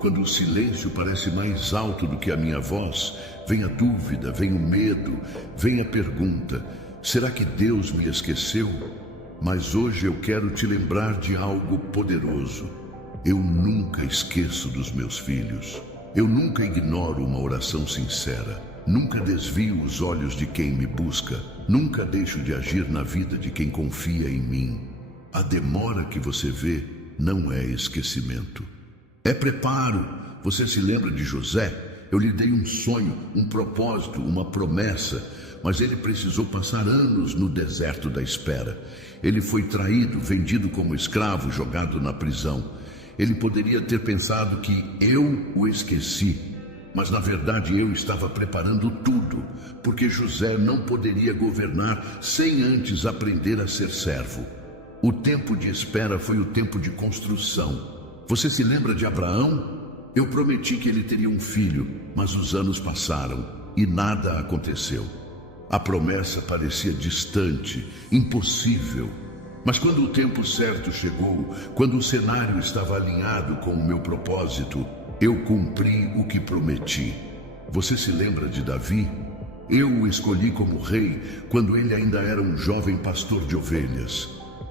quando o silêncio parece mais alto do que a minha voz, vem a dúvida, vem o medo, vem a pergunta: será que Deus me esqueceu? Mas hoje eu quero te lembrar de algo poderoso. Eu nunca esqueço dos meus filhos. Eu nunca ignoro uma oração sincera. Nunca desvio os olhos de quem me busca. Nunca deixo de agir na vida de quem confia em mim. A demora que você vê não é esquecimento. É preparo. Você se lembra de José? Eu lhe dei um sonho, um propósito, uma promessa, mas ele precisou passar anos no deserto da espera. Ele foi traído, vendido como escravo, jogado na prisão. Ele poderia ter pensado que eu o esqueci, mas na verdade eu estava preparando tudo, porque José não poderia governar sem antes aprender a ser servo. O tempo de espera foi o tempo de construção. Você se lembra de Abraão? Eu prometi que ele teria um filho, mas os anos passaram e nada aconteceu. A promessa parecia distante, impossível. Mas quando o tempo certo chegou, quando o cenário estava alinhado com o meu propósito, eu cumpri o que prometi. Você se lembra de Davi? Eu o escolhi como rei quando ele ainda era um jovem pastor de ovelhas.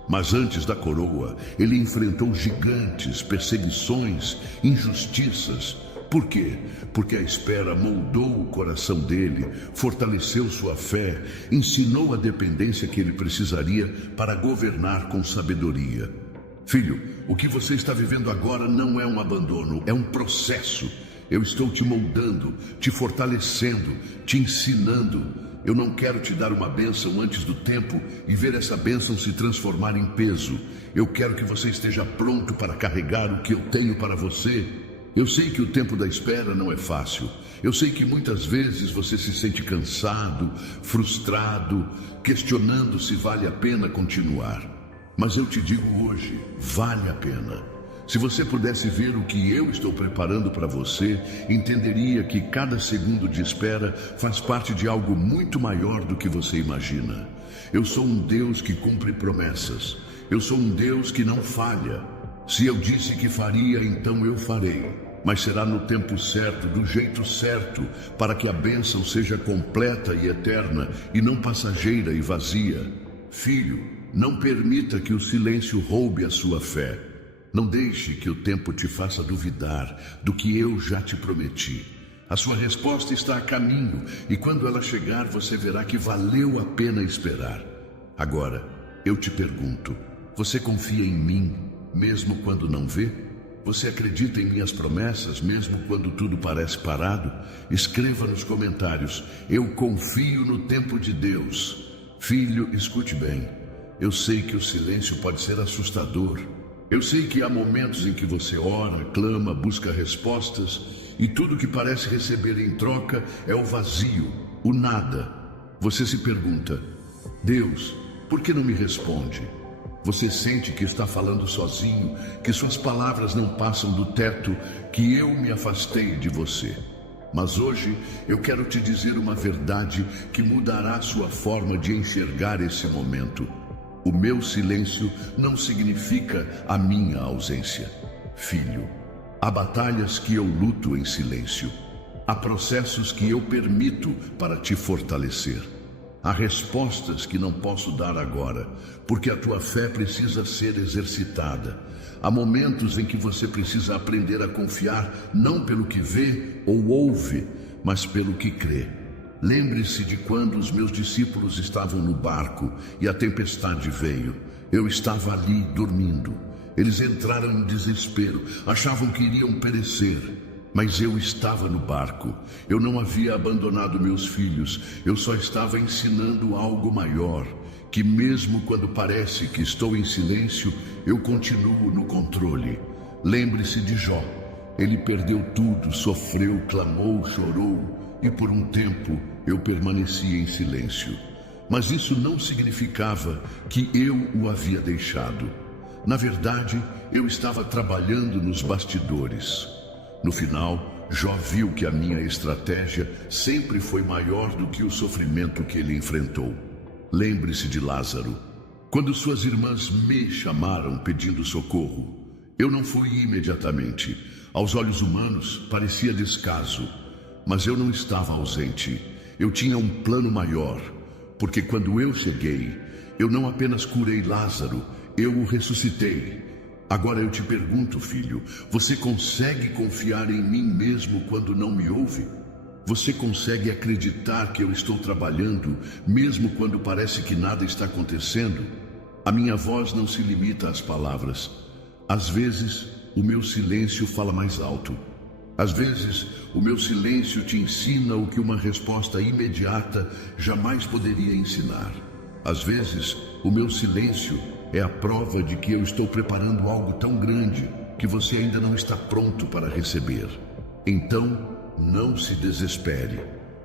Mas antes da coroa, ele enfrentou gigantes, perseguições, injustiças. Por quê? Porque a espera moldou o coração dele, fortaleceu sua fé, ensinou a dependência que ele precisaria para governar com sabedoria. Filho, o que você está vivendo agora não é um abandono, é um processo. Eu estou te moldando, te fortalecendo, te ensinando. Eu não quero te dar uma bênção antes do tempo e ver essa bênção se transformar em peso. Eu quero que você esteja pronto para carregar o que eu tenho para você. Eu sei que o tempo da espera não é fácil. Eu sei que muitas vezes você se sente cansado, frustrado, questionando se vale a pena continuar. Mas eu te digo hoje, vale a pena. Se você pudesse ver o que eu estou preparando para você, entenderia que cada segundo de espera faz parte de algo muito maior do que você imagina. Eu sou um Deus que cumpre promessas. Eu sou um Deus que não falha. Se eu disse que faria, então eu farei. Mas será no tempo certo, do jeito certo, para que a bênção seja completa e eterna e não passageira e vazia. Filho, não permita que o silêncio roube a sua fé. Não deixe que o tempo te faça duvidar do que eu já te prometi. A sua resposta está a caminho e quando ela chegar você verá que valeu a pena esperar. Agora, eu te pergunto, você confia em mim mesmo quando não vê? Você acredita em minhas promessas mesmo quando tudo parece parado? Escreva nos comentários, eu confio no tempo de Deus. Filho, escute bem, eu sei que o silêncio pode ser assustador. Eu sei que há momentos em que você ora, clama, busca respostas e tudo que parece receber em troca é o vazio, o nada. Você se pergunta, Deus, por que não me responde? Você sente que está falando sozinho, que suas palavras não passam do teto, que eu me afastei de você. Mas hoje eu quero te dizer uma verdade que mudará sua forma de enxergar esse momento. O meu silêncio não significa a minha ausência. Filho, há batalhas que eu luto em silêncio. Há processos que eu permito para te fortalecer. Há respostas que não posso dar agora, porque a tua fé precisa ser exercitada. Há momentos em que você precisa aprender a confiar não pelo que vê ou ouve, mas pelo que crê. Lembre-se de quando os meus discípulos estavam no barco e a tempestade veio. Eu estava ali dormindo. Eles entraram em desespero, achavam que iriam perecer. Mas eu estava no barco. Eu não havia abandonado meus filhos. Eu só estava ensinando algo maior. Que mesmo quando parece que estou em silêncio, eu continuo no controle. Lembre-se de Jó. Ele perdeu tudo, sofreu, clamou, chorou. E por um tempo eu permaneci em silêncio. Mas isso não significava que eu o havia deixado. Na verdade, eu estava trabalhando nos bastidores. No final, Jó viu que a minha estratégia sempre foi maior do que o sofrimento que ele enfrentou. Lembre-se de Lázaro. Quando suas irmãs me chamaram pedindo socorro, eu não fui imediatamente. Aos olhos humanos, parecia descaso. Mas eu não estava ausente. Eu tinha um plano maior. Porque quando eu cheguei, eu não apenas curei Lázaro, eu o ressuscitei. Agora eu te pergunto, filho, você consegue confiar em mim mesmo quando não me ouve? Você consegue acreditar que eu estou trabalhando, mesmo quando parece que nada está acontecendo? A minha voz não se limita às palavras. Às vezes, o meu silêncio fala mais alto. Às vezes, o meu silêncio te ensina o que uma resposta imediata jamais poderia ensinar. Às vezes, o meu silêncio é a prova de que eu estou preparando algo tão grande que você ainda não está pronto para receber. Então, não se desespere.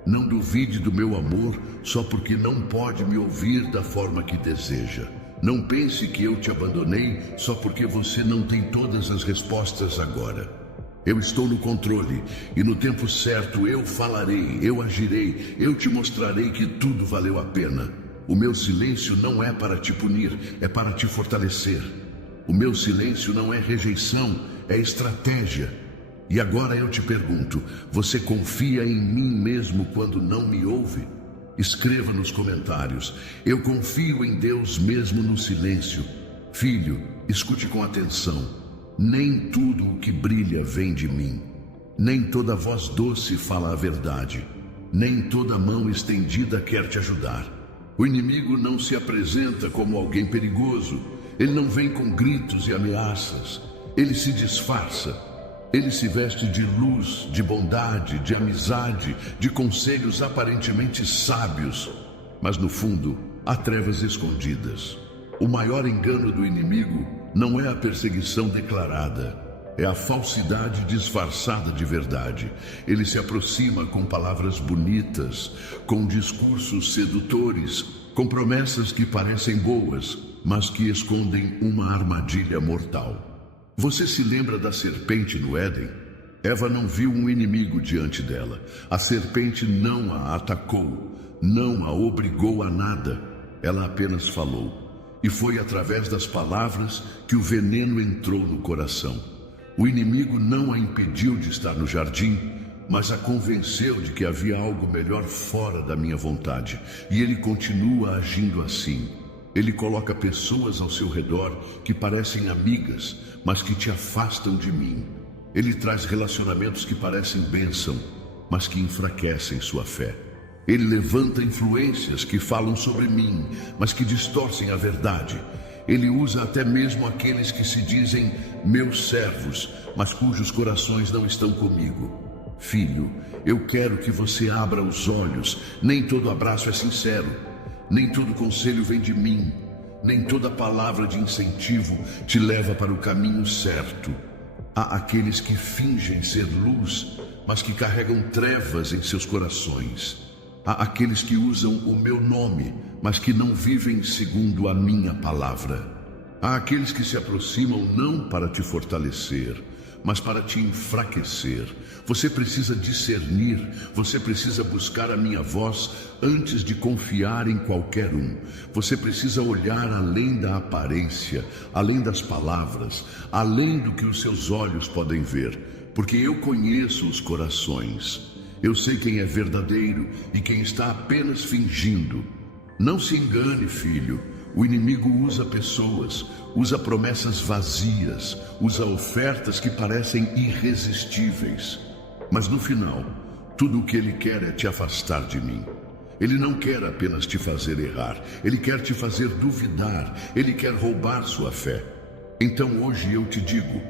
Não duvide do meu amor só porque não pode me ouvir da forma que deseja. Não pense que eu te abandonei só porque você não tem todas as respostas agora. Eu estou no controle e no tempo certo eu falarei, eu agirei, eu te mostrarei que tudo valeu a pena. O meu silêncio não é para te punir, é para te fortalecer. O meu silêncio não é rejeição, é estratégia. E agora eu te pergunto, você confia em mim mesmo quando não me ouve? Escreva nos comentários, eu confio em Deus mesmo no silêncio. Filho, escute com atenção. Nem tudo o que brilha vem de mim. Nem toda voz doce fala a verdade. Nem toda mão estendida quer te ajudar. O inimigo não se apresenta como alguém perigoso. Ele não vem com gritos e ameaças. Ele se disfarça. Ele se veste de luz, de bondade, de amizade, de conselhos aparentemente sábios. Mas no fundo, há trevas escondidas. O maior engano do inimigo não é a perseguição declarada, é a falsidade disfarçada de verdade. Ele se aproxima com palavras bonitas, com discursos sedutores, com promessas que parecem boas, mas que escondem uma armadilha mortal. Você se lembra da serpente no Éden? Eva não viu um inimigo diante dela. A serpente não a atacou, não a obrigou a nada. Ela apenas falou. E foi através das palavras que o veneno entrou no coração. O inimigo não a impediu de estar no jardim, mas a convenceu de que havia algo melhor fora da minha vontade. E ele continua agindo assim. Ele coloca pessoas ao seu redor que parecem amigas, mas que te afastam de mim. Ele traz relacionamentos que parecem bênção, mas que enfraquecem sua fé. Ele levanta influências que falam sobre mim, mas que distorcem a verdade. Ele usa até mesmo aqueles que se dizem meus servos, mas cujos corações não estão comigo. Filho, eu quero que você abra os olhos. Nem todo abraço é sincero. Nem todo conselho vem de mim. Nem toda palavra de incentivo te leva para o caminho certo. Há aqueles que fingem ser luz, mas que carregam trevas em seus corações. Há aqueles que usam o meu nome, mas que não vivem segundo a minha palavra. Há aqueles que se aproximam não para te fortalecer, mas para te enfraquecer. Você precisa discernir, você precisa buscar a minha voz antes de confiar em qualquer um. Você precisa olhar além da aparência, além das palavras, além do que os seus olhos podem ver, porque eu conheço os corações. Eu sei quem é verdadeiro e quem está apenas fingindo. Não se engane, filho. O inimigo usa pessoas, usa promessas vazias, usa ofertas que parecem irresistíveis. Mas no final, tudo o que ele quer é te afastar de mim. Ele não quer apenas te fazer errar, ele quer te fazer duvidar, ele quer roubar sua fé. Então hoje eu te digo,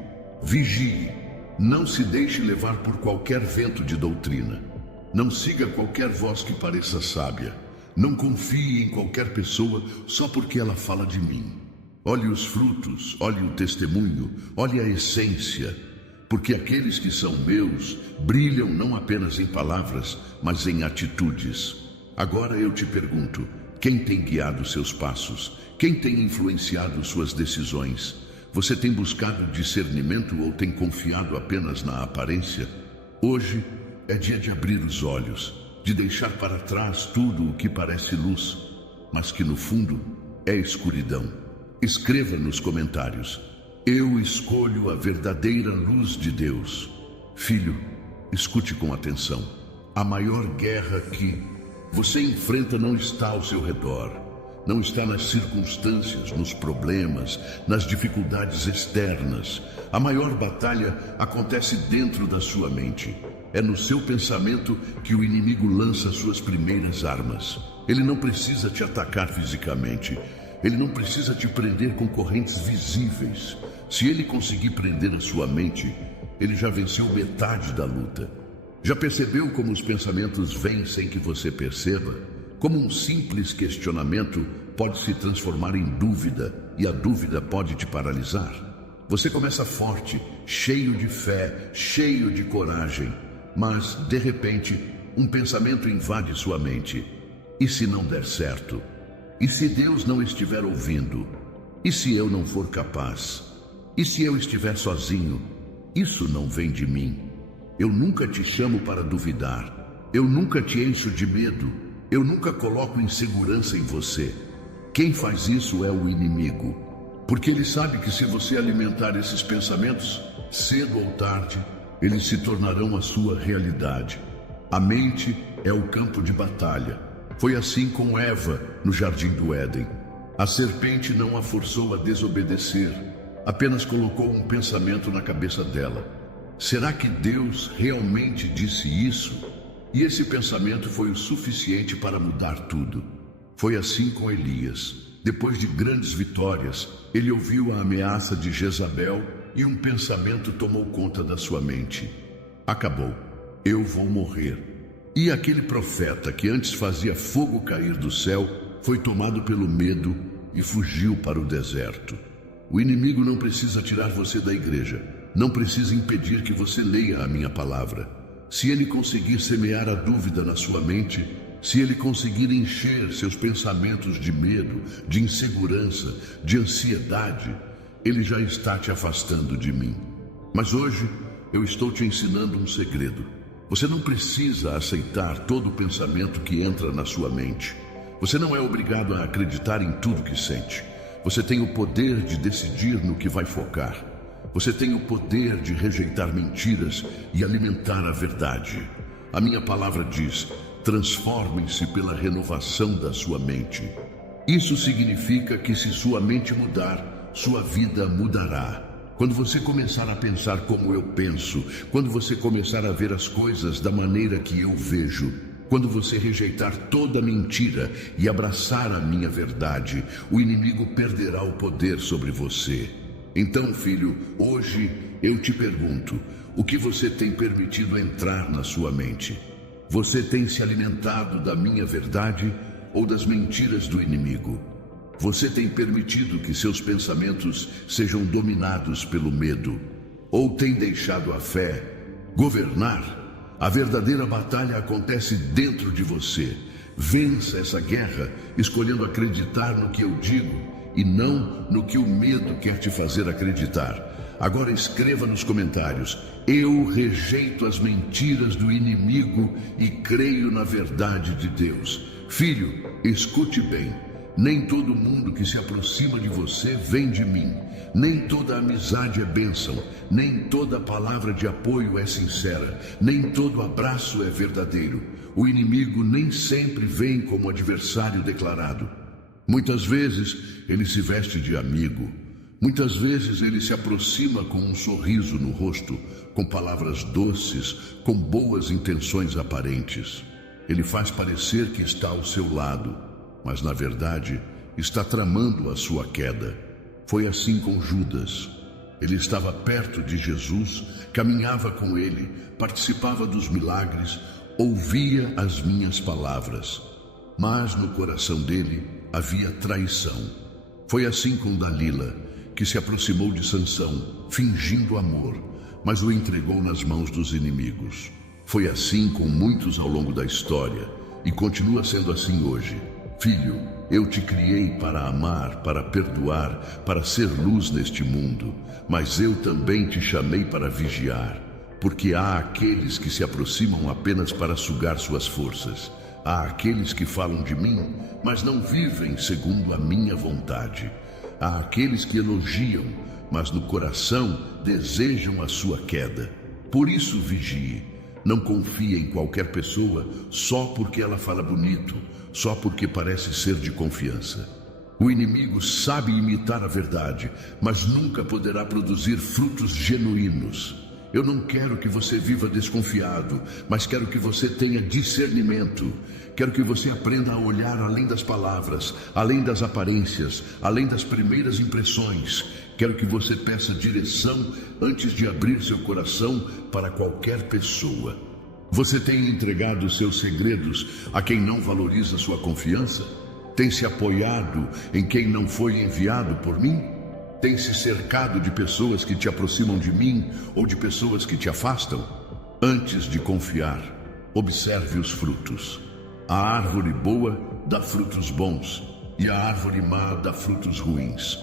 vigie, não se deixe levar por qualquer vento de doutrina. Não siga qualquer voz que pareça sábia. Não confie em qualquer pessoa só porque ela fala de mim. Olhe os frutos, olhe o testemunho, olhe a essência. Porque aqueles que são meus brilham não apenas em palavras, mas em atitudes. Agora eu te pergunto, quem tem guiado seus passos? Quem tem influenciado suas decisões? Você tem buscado discernimento ou tem confiado apenas na aparência? Hoje é dia de abrir os olhos, de deixar para trás tudo o que parece luz, mas que no fundo é escuridão. Escreva nos comentários: eu escolho a verdadeira luz de Deus. Filho, escute com atenção. A maior guerra que você enfrenta não está ao seu redor. Não está nas circunstâncias, nos problemas, nas dificuldades externas. A maior batalha acontece dentro da sua mente. É no seu pensamento que o inimigo lança suas primeiras armas. Ele não precisa te atacar fisicamente. Ele não precisa te prender com correntes visíveis. Se ele conseguir prender a sua mente, ele já venceu metade da luta. Já percebeu como os pensamentos vêm sem que você perceba? Como um simples questionamento pode se transformar em dúvida, e a dúvida pode te paralisar. Você começa forte, cheio de fé, cheio de coragem, mas, de repente, um pensamento invade sua mente. E se não der certo? E se Deus não estiver ouvindo? E se eu não for capaz? E se eu estiver sozinho? Isso não vem de mim. Eu nunca te chamo para duvidar. Eu nunca te encho de medo. Eu nunca coloco insegurança em você. Quem faz isso é o inimigo. Porque ele sabe que se você alimentar esses pensamentos, cedo ou tarde, eles se tornarão a sua realidade. A mente é o campo de batalha. Foi assim com Eva no jardim do Éden. A serpente não a forçou a desobedecer, apenas colocou um pensamento na cabeça dela. Será que Deus realmente disse isso? E esse pensamento foi o suficiente para mudar tudo. Foi assim com Elias. Depois de grandes vitórias, ele ouviu a ameaça de Jezabel e um pensamento tomou conta da sua mente. Acabou. Eu vou morrer. E aquele profeta que antes fazia fogo cair do céu foi tomado pelo medo e fugiu para o deserto. O inimigo não precisa tirar você da igreja. Não precisa impedir que você leia a minha palavra. Se ele conseguir semear a dúvida na sua mente, se ele conseguir encher seus pensamentos de medo, de insegurança, de ansiedade, ele já está te afastando de mim. Mas hoje eu estou te ensinando um segredo. Você não precisa aceitar todo o pensamento que entra na sua mente. Você não é obrigado a acreditar em tudo que sente. Você tem o poder de decidir no que vai focar. Você tem o poder de rejeitar mentiras e alimentar a verdade. A minha palavra diz: transformem-se pela renovação da sua mente. Isso significa que se sua mente mudar, sua vida mudará. Quando você começar a pensar como eu penso, quando você começar a ver as coisas da maneira que eu vejo, quando você rejeitar toda mentira e abraçar a minha verdade, o inimigo perderá o poder sobre você. Então, filho, hoje eu te pergunto, o que você tem permitido entrar na sua mente? Você tem se alimentado da minha verdade ou das mentiras do inimigo? Você tem permitido que seus pensamentos sejam dominados pelo medo? Ou tem deixado a fé governar? A verdadeira batalha acontece dentro de você. Vença essa guerra escolhendo acreditar no que eu digo e não no que o medo quer te fazer acreditar. Agora escreva nos comentários: eu rejeito as mentiras do inimigo e creio na verdade de Deus. Filho, escute bem. Nem todo mundo que se aproxima de você vem de mim. Nem toda amizade é bênção. Nem toda palavra de apoio é sincera. Nem todo abraço é verdadeiro. O inimigo nem sempre vem como adversário declarado. Muitas vezes ele se veste de amigo. Muitas vezes ele se aproxima com um sorriso no rosto, com palavras doces, com boas intenções aparentes. Ele faz parecer que está ao seu lado, mas na verdade está tramando a sua queda. Foi assim com Judas. Ele estava perto de Jesus, caminhava com ele, participava dos milagres, ouvia as minhas palavras. Mas no coração dele havia traição. Foi assim com Dalila, que se aproximou de Sansão, fingindo amor, mas o entregou nas mãos dos inimigos. Foi assim com muitos ao longo da história, e continua sendo assim hoje. Filho, eu te criei para amar, para perdoar, para ser luz neste mundo, mas eu também te chamei para vigiar, porque há aqueles que se aproximam apenas para sugar suas forças. Há aqueles que falam de mim, mas não vivem segundo a minha vontade. Há aqueles que elogiam, mas no coração desejam a sua queda. Por isso vigie. Não confie em qualquer pessoa só porque ela fala bonito, só porque parece ser de confiança. O inimigo sabe imitar a verdade, mas nunca poderá produzir frutos genuínos. Eu não quero que você viva desconfiado, mas quero que você tenha discernimento. Quero que você aprenda a olhar além das palavras, além das aparências, além das primeiras impressões. Quero que você peça direção antes de abrir seu coração para qualquer pessoa. Você tem entregado seus segredos a quem não valoriza sua confiança? Tem se apoiado em quem não foi enviado por mim? Tem se cercado de pessoas que te aproximam de mim ou de pessoas que te afastam? Antes de confiar, observe os frutos. A árvore boa dá frutos bons e a árvore má dá frutos ruins.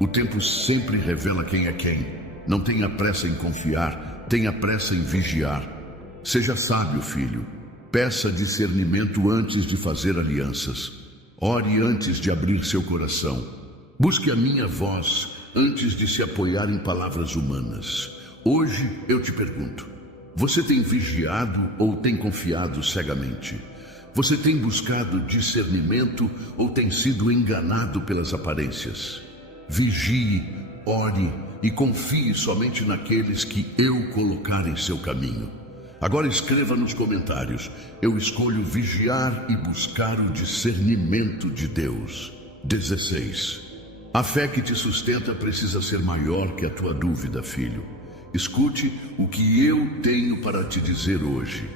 O tempo sempre revela quem é quem. Não tenha pressa em confiar, tenha pressa em vigiar. Seja sábio, filho. Peça discernimento antes de fazer alianças. Ore antes de abrir seu coração. Busque a minha voz antes de se apoiar em palavras humanas. Hoje eu te pergunto: você tem vigiado ou tem confiado cegamente? Você tem buscado discernimento ou tem sido enganado pelas aparências? Vigie, ore e confie somente naqueles que eu colocar em seu caminho. Agora escreva nos comentários: eu escolho vigiar e buscar o discernimento de Deus. 16. A fé que te sustenta precisa ser maior que a tua dúvida, filho. Escute o que eu tenho para te dizer hoje.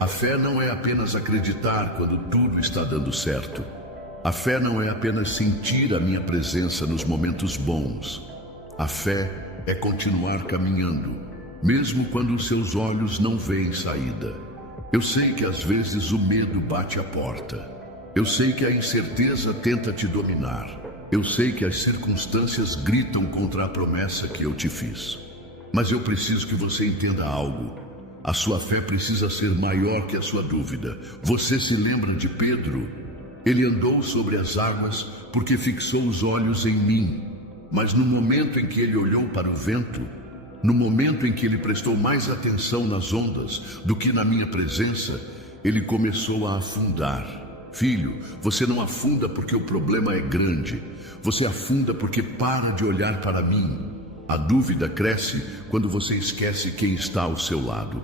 A fé não é apenas acreditar quando tudo está dando certo. A fé não é apenas sentir a minha presença nos momentos bons. A fé é continuar caminhando, mesmo quando os seus olhos não veem saída. Eu sei que às vezes o medo bate à porta. Eu sei que a incerteza tenta te dominar. Eu sei que as circunstâncias gritam contra a promessa que eu te fiz. Mas eu preciso que você entenda algo. A sua fé precisa ser maior que a sua dúvida. Você se lembra de Pedro? Ele andou sobre as águas porque fixou os olhos em mim. Mas no momento em que ele olhou para o vento, no momento em que ele prestou mais atenção nas ondas do que na minha presença, ele começou a afundar. Filho, você não afunda porque o problema é grande. Você afunda porque para de olhar para mim. A dúvida cresce quando você esquece quem está ao seu lado.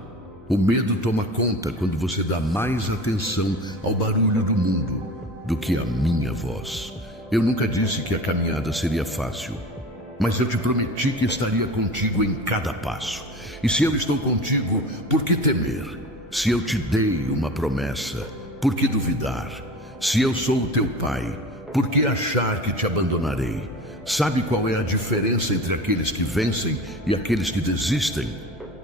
O medo toma conta quando você dá mais atenção ao barulho do mundo do que à minha voz. Eu nunca disse que a caminhada seria fácil, mas eu te prometi que estaria contigo em cada passo. E se eu estou contigo, por que temer? Se eu te dei uma promessa, por que duvidar? Se eu sou o teu pai, por que achar que te abandonarei? Sabe qual é a diferença entre aqueles que vencem e aqueles que desistem?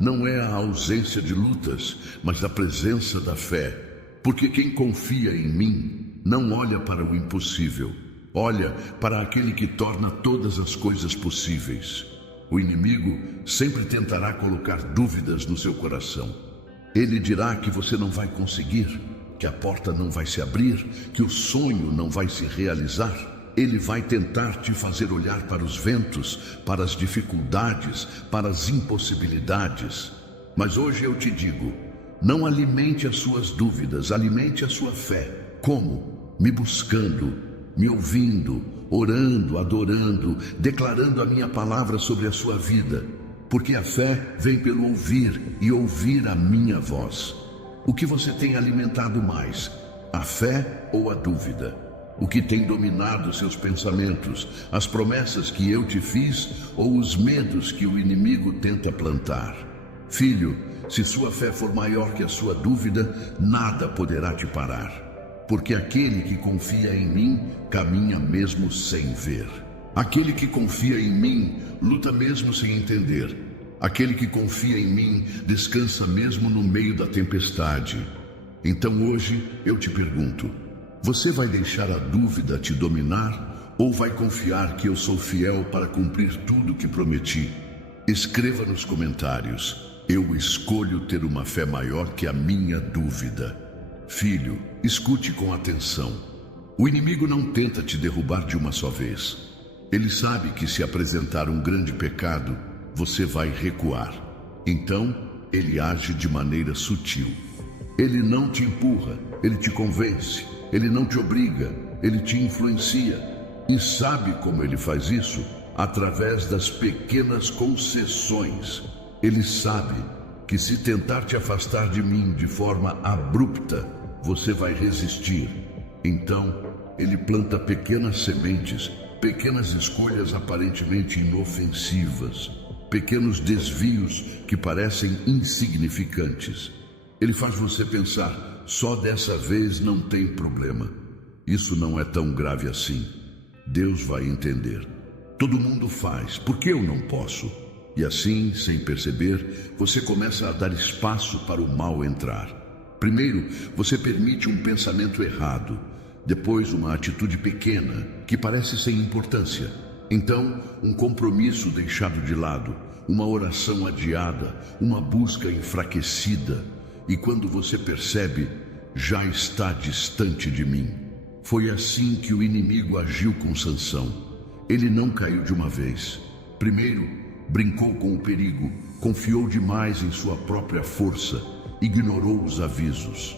Não é a ausência de lutas, mas a presença da fé. Porque quem confia em mim não olha para o impossível, olha para aquele que torna todas as coisas possíveis. O inimigo sempre tentará colocar dúvidas no seu coração. Ele dirá que você não vai conseguir, que a porta não vai se abrir, que o sonho não vai se realizar. Ele vai tentar te fazer olhar para os ventos, para as dificuldades, para as impossibilidades. Mas hoje eu te digo, não alimente as suas dúvidas, alimente a sua fé. Como? Me buscando, me ouvindo, orando, adorando, declarando a minha palavra sobre a sua vida. Porque a fé vem pelo ouvir e ouvir a minha voz. O que você tem alimentado mais, a fé ou a dúvida? O que tem dominado seus pensamentos, as promessas que eu te fiz ou os medos que o inimigo tenta plantar? Filho, se sua fé for maior que a sua dúvida, nada poderá te parar. Porque aquele que confia em mim, caminha mesmo sem ver. Aquele que confia em mim, luta mesmo sem entender. Aquele que confia em mim, descansa mesmo no meio da tempestade. Então hoje eu te pergunto, você vai deixar a dúvida te dominar ou vai confiar que eu sou fiel para cumprir tudo que prometi? Escreva nos comentários. Eu escolho ter uma fé maior que a minha dúvida. Filho, escute com atenção. O inimigo não tenta te derrubar de uma só vez. Ele sabe que se apresentar um grande pecado, você vai recuar. Então, ele age de maneira sutil. Ele não te empurra, ele te convence. Ele não te obriga, ele te influencia. E sabe como ele faz isso? Através das pequenas concessões. Ele sabe que se tentar te afastar de mim de forma abrupta, você vai resistir. Então, ele planta pequenas sementes, pequenas escolhas aparentemente inofensivas, pequenos desvios que parecem insignificantes. Ele faz você pensar, só dessa vez não tem problema. Isso não é tão grave assim. Deus vai entender. Todo mundo faz, por que eu não posso? E assim, sem perceber, você começa a dar espaço para o mal entrar. Primeiro, você permite um pensamento errado. Depois, uma atitude pequena, que parece sem importância. Então, um compromisso deixado de lado, uma oração adiada, uma busca enfraquecida. E quando você percebe, já está distante de mim. Foi assim que o inimigo agiu com Sansão. Ele não caiu de uma vez. Primeiro, brincou com o perigo, confiou demais em sua própria força, ignorou os avisos.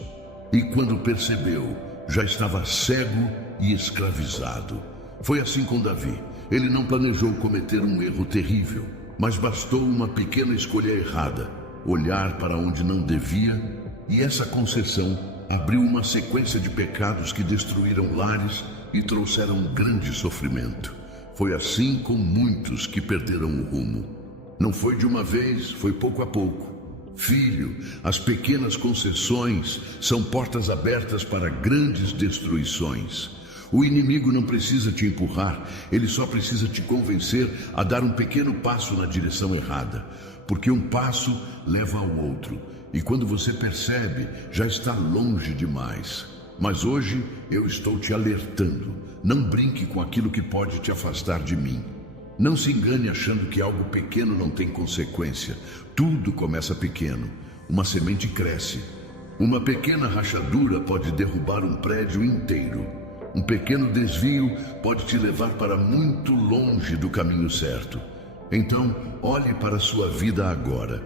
E quando percebeu, já estava cego e escravizado. Foi assim com Davi. Ele não planejou cometer um erro terrível, mas bastou uma pequena escolha errada, olhar para onde não devia, e essa concessão abriu uma sequência de pecados que destruíram lares e trouxeram grande sofrimento. Foi assim com muitos que perderam o rumo. Não foi de uma vez, foi pouco a pouco. Filho, as pequenas concessões são portas abertas para grandes destruições. O inimigo não precisa te empurrar, ele só precisa te convencer a dar um pequeno passo na direção errada, porque um passo leva ao outro, e quando você percebe, já está longe demais. Mas hoje eu estou te alertando. Não brinque com aquilo que pode te afastar de mim. Não se engane achando que algo pequeno não tem consequência. Tudo começa pequeno. Uma semente cresce. Uma pequena rachadura pode derrubar um prédio inteiro. Um pequeno desvio pode te levar para muito longe do caminho certo. Então, olhe para a sua vida agora.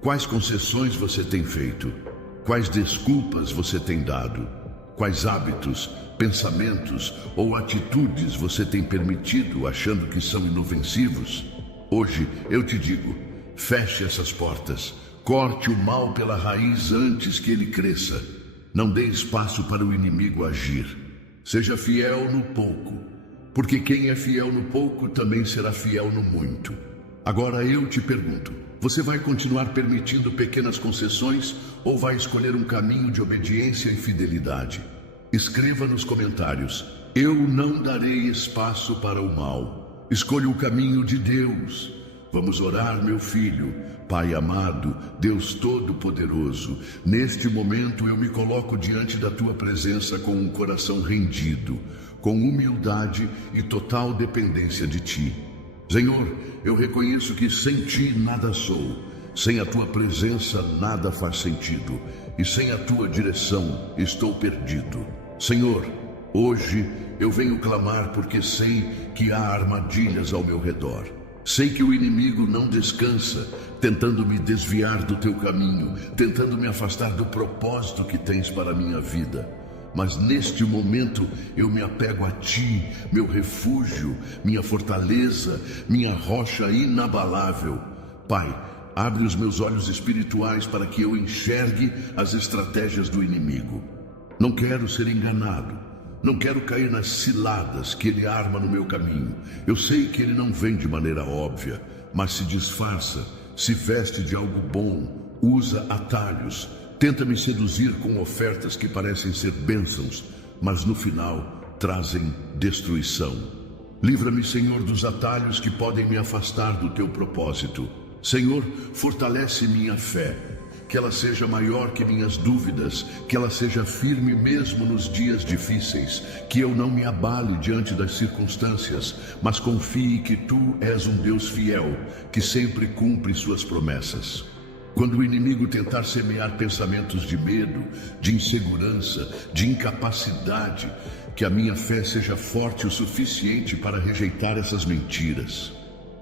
Quais concessões você tem feito? Quais desculpas você tem dado? Quais hábitos, pensamentos ou atitudes você tem permitido achando que são inofensivos? Hoje eu te digo, feche essas portas. Corte o mal pela raiz antes que ele cresça. Não dê espaço para o inimigo agir. Seja fiel no pouco, porque quem é fiel no pouco também será fiel no muito. Agora eu te pergunto, você vai continuar permitindo pequenas concessões ou vai escolher um caminho de obediência e fidelidade? Escreva nos comentários, eu não darei espaço para o mal. Escolha o caminho de Deus. Vamos orar, meu filho. Pai amado, Deus Todo-Poderoso, neste momento eu me coloco diante da Tua presença com um coração rendido, com humildade e total dependência de Ti. Senhor, eu reconheço que sem Ti nada sou, sem a Tua presença nada faz sentido, e sem a Tua direção estou perdido. Senhor, hoje eu venho clamar porque sei que há armadilhas ao meu redor. Sei que o inimigo não descansa, tentando me desviar do teu caminho, tentando me afastar do propósito que tens para a minha vida. Mas neste momento eu me apego a ti, meu refúgio, minha fortaleza, minha rocha inabalável. Pai, abre os meus olhos espirituais para que eu enxergue as estratégias do inimigo. Não quero ser enganado. Não quero cair nas ciladas que ele arma no meu caminho. Eu sei que ele não vem de maneira óbvia, mas se disfarça, se veste de algo bom, usa atalhos, tenta me seduzir com ofertas que parecem ser bênçãos, mas no final trazem destruição. Livra-me, Senhor, dos atalhos que podem me afastar do teu propósito. Senhor, fortalece minha fé. Que ela seja maior que minhas dúvidas, que ela seja firme mesmo nos dias difíceis, que eu não me abale diante das circunstâncias, mas confie que Tu és um Deus fiel, que sempre cumpre suas promessas. Quando o inimigo tentar semear pensamentos de medo, de insegurança, de incapacidade, que a minha fé seja forte o suficiente para rejeitar essas mentiras.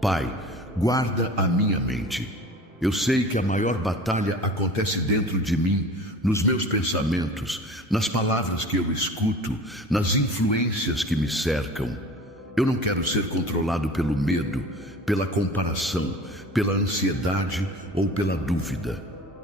Pai, guarda a minha mente. Eu sei que a maior batalha acontece dentro de mim, nos meus pensamentos, nas palavras que eu escuto, nas influências que me cercam. Eu não quero ser controlado pelo medo, pela comparação, pela ansiedade ou pela dúvida.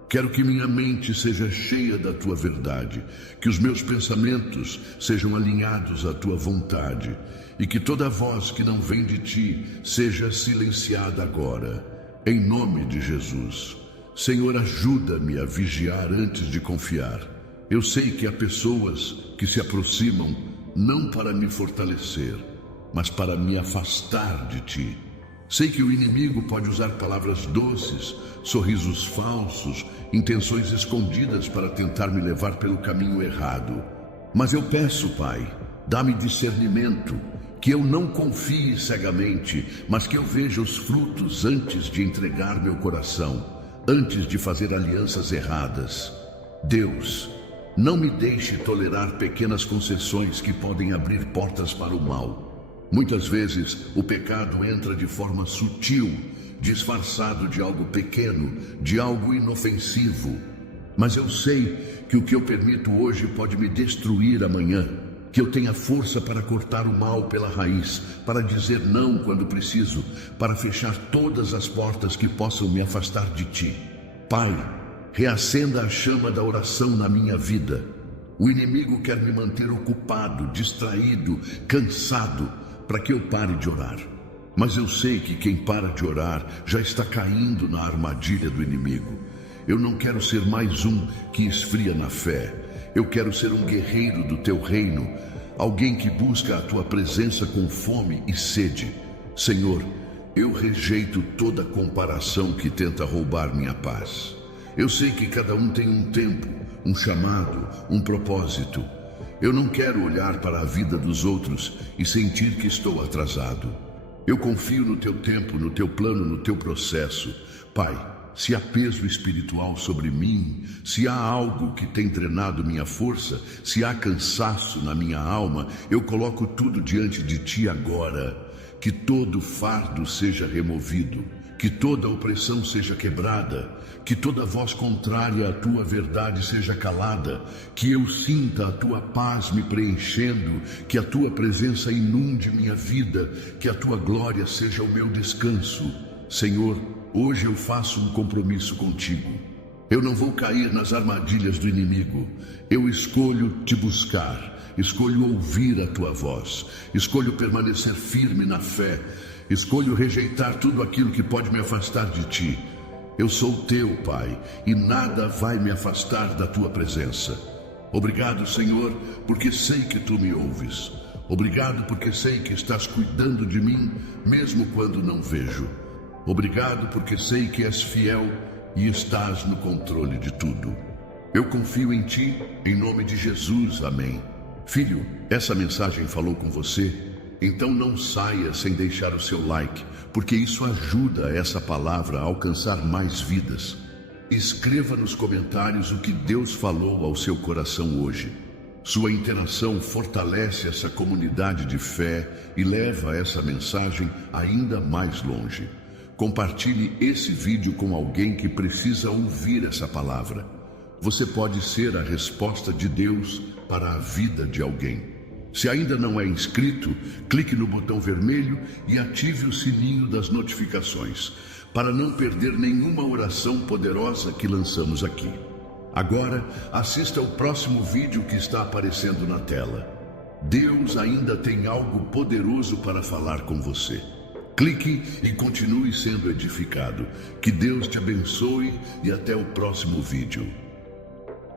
Quero que minha mente seja cheia da Tua verdade, que os meus pensamentos sejam alinhados à Tua vontade e que toda voz que não vem de Ti seja silenciada agora. Em nome de Jesus, Senhor, ajuda-me a vigiar antes de confiar. Eu sei que há pessoas que se aproximam não para me fortalecer, mas para me afastar de Ti. Sei que o inimigo pode usar palavras doces, sorrisos falsos, intenções escondidas para tentar me levar pelo caminho errado. Mas eu peço, Pai, dá-me discernimento, que eu não confie cegamente, mas que eu veja os frutos antes de entregar meu coração, antes de fazer alianças erradas. Deus, não me deixe tolerar pequenas concessões que podem abrir portas para o mal. Muitas vezes o pecado entra de forma sutil, disfarçado de algo pequeno, de algo inofensivo. Mas eu sei que o que eu permito hoje pode me destruir amanhã. Que eu tenha força para cortar o mal pela raiz, para dizer não quando preciso, para fechar todas as portas que possam me afastar de Ti. Pai, reacenda a chama da oração na minha vida. O inimigo quer me manter ocupado, distraído, cansado, para que eu pare de orar. Mas eu sei que quem para de orar já está caindo na armadilha do inimigo. Eu não quero ser mais um que esfria na fé. Eu quero ser um guerreiro do Teu reino, alguém que busca a Tua presença com fome e sede. Senhor, eu rejeito toda comparação que tenta roubar minha paz. Eu sei que cada um tem um tempo, um chamado, um propósito. Eu não quero olhar para a vida dos outros e sentir que estou atrasado. Eu confio no teu tempo, no teu plano, no teu processo. Pai, se há peso espiritual sobre mim, se há algo que tem drenado minha força, se há cansaço na minha alma, eu coloco tudo diante de ti agora. Que todo fardo seja removido, que toda opressão seja quebrada, que toda voz contrária à tua verdade seja calada, que eu sinta a tua paz me preenchendo, que a tua presença inunde minha vida, que a tua glória seja o meu descanso. Senhor, hoje eu faço um compromisso contigo. Eu não vou cair nas armadilhas do inimigo. Eu escolho te buscar, escolho ouvir a tua voz, escolho permanecer firme na fé, escolho rejeitar tudo aquilo que pode me afastar de ti. Eu sou teu, Pai, e nada vai me afastar da tua presença. Obrigado, Senhor, porque sei que tu me ouves. Obrigado porque sei que estás cuidando de mim, mesmo quando não vejo. Obrigado porque sei que és fiel e estás no controle de tudo. Eu confio em ti, em nome de Jesus, amém. Filho, essa mensagem falou com você? Então não saia sem deixar o seu like, porque isso ajuda essa palavra a alcançar mais vidas. Escreva nos comentários o que Deus falou ao seu coração hoje. Sua interação fortalece essa comunidade de fé e leva essa mensagem ainda mais longe. Compartilhe esse vídeo com alguém que precisa ouvir essa palavra. Você pode ser a resposta de Deus para a vida de alguém. Se ainda não é inscrito, clique no botão vermelho e ative o sininho das notificações, para não perder nenhuma oração poderosa que lançamos aqui. Agora, assista ao próximo vídeo que está aparecendo na tela. Deus ainda tem algo poderoso para falar com você. Clique e continue sendo edificado. Que Deus te abençoe e até o próximo vídeo.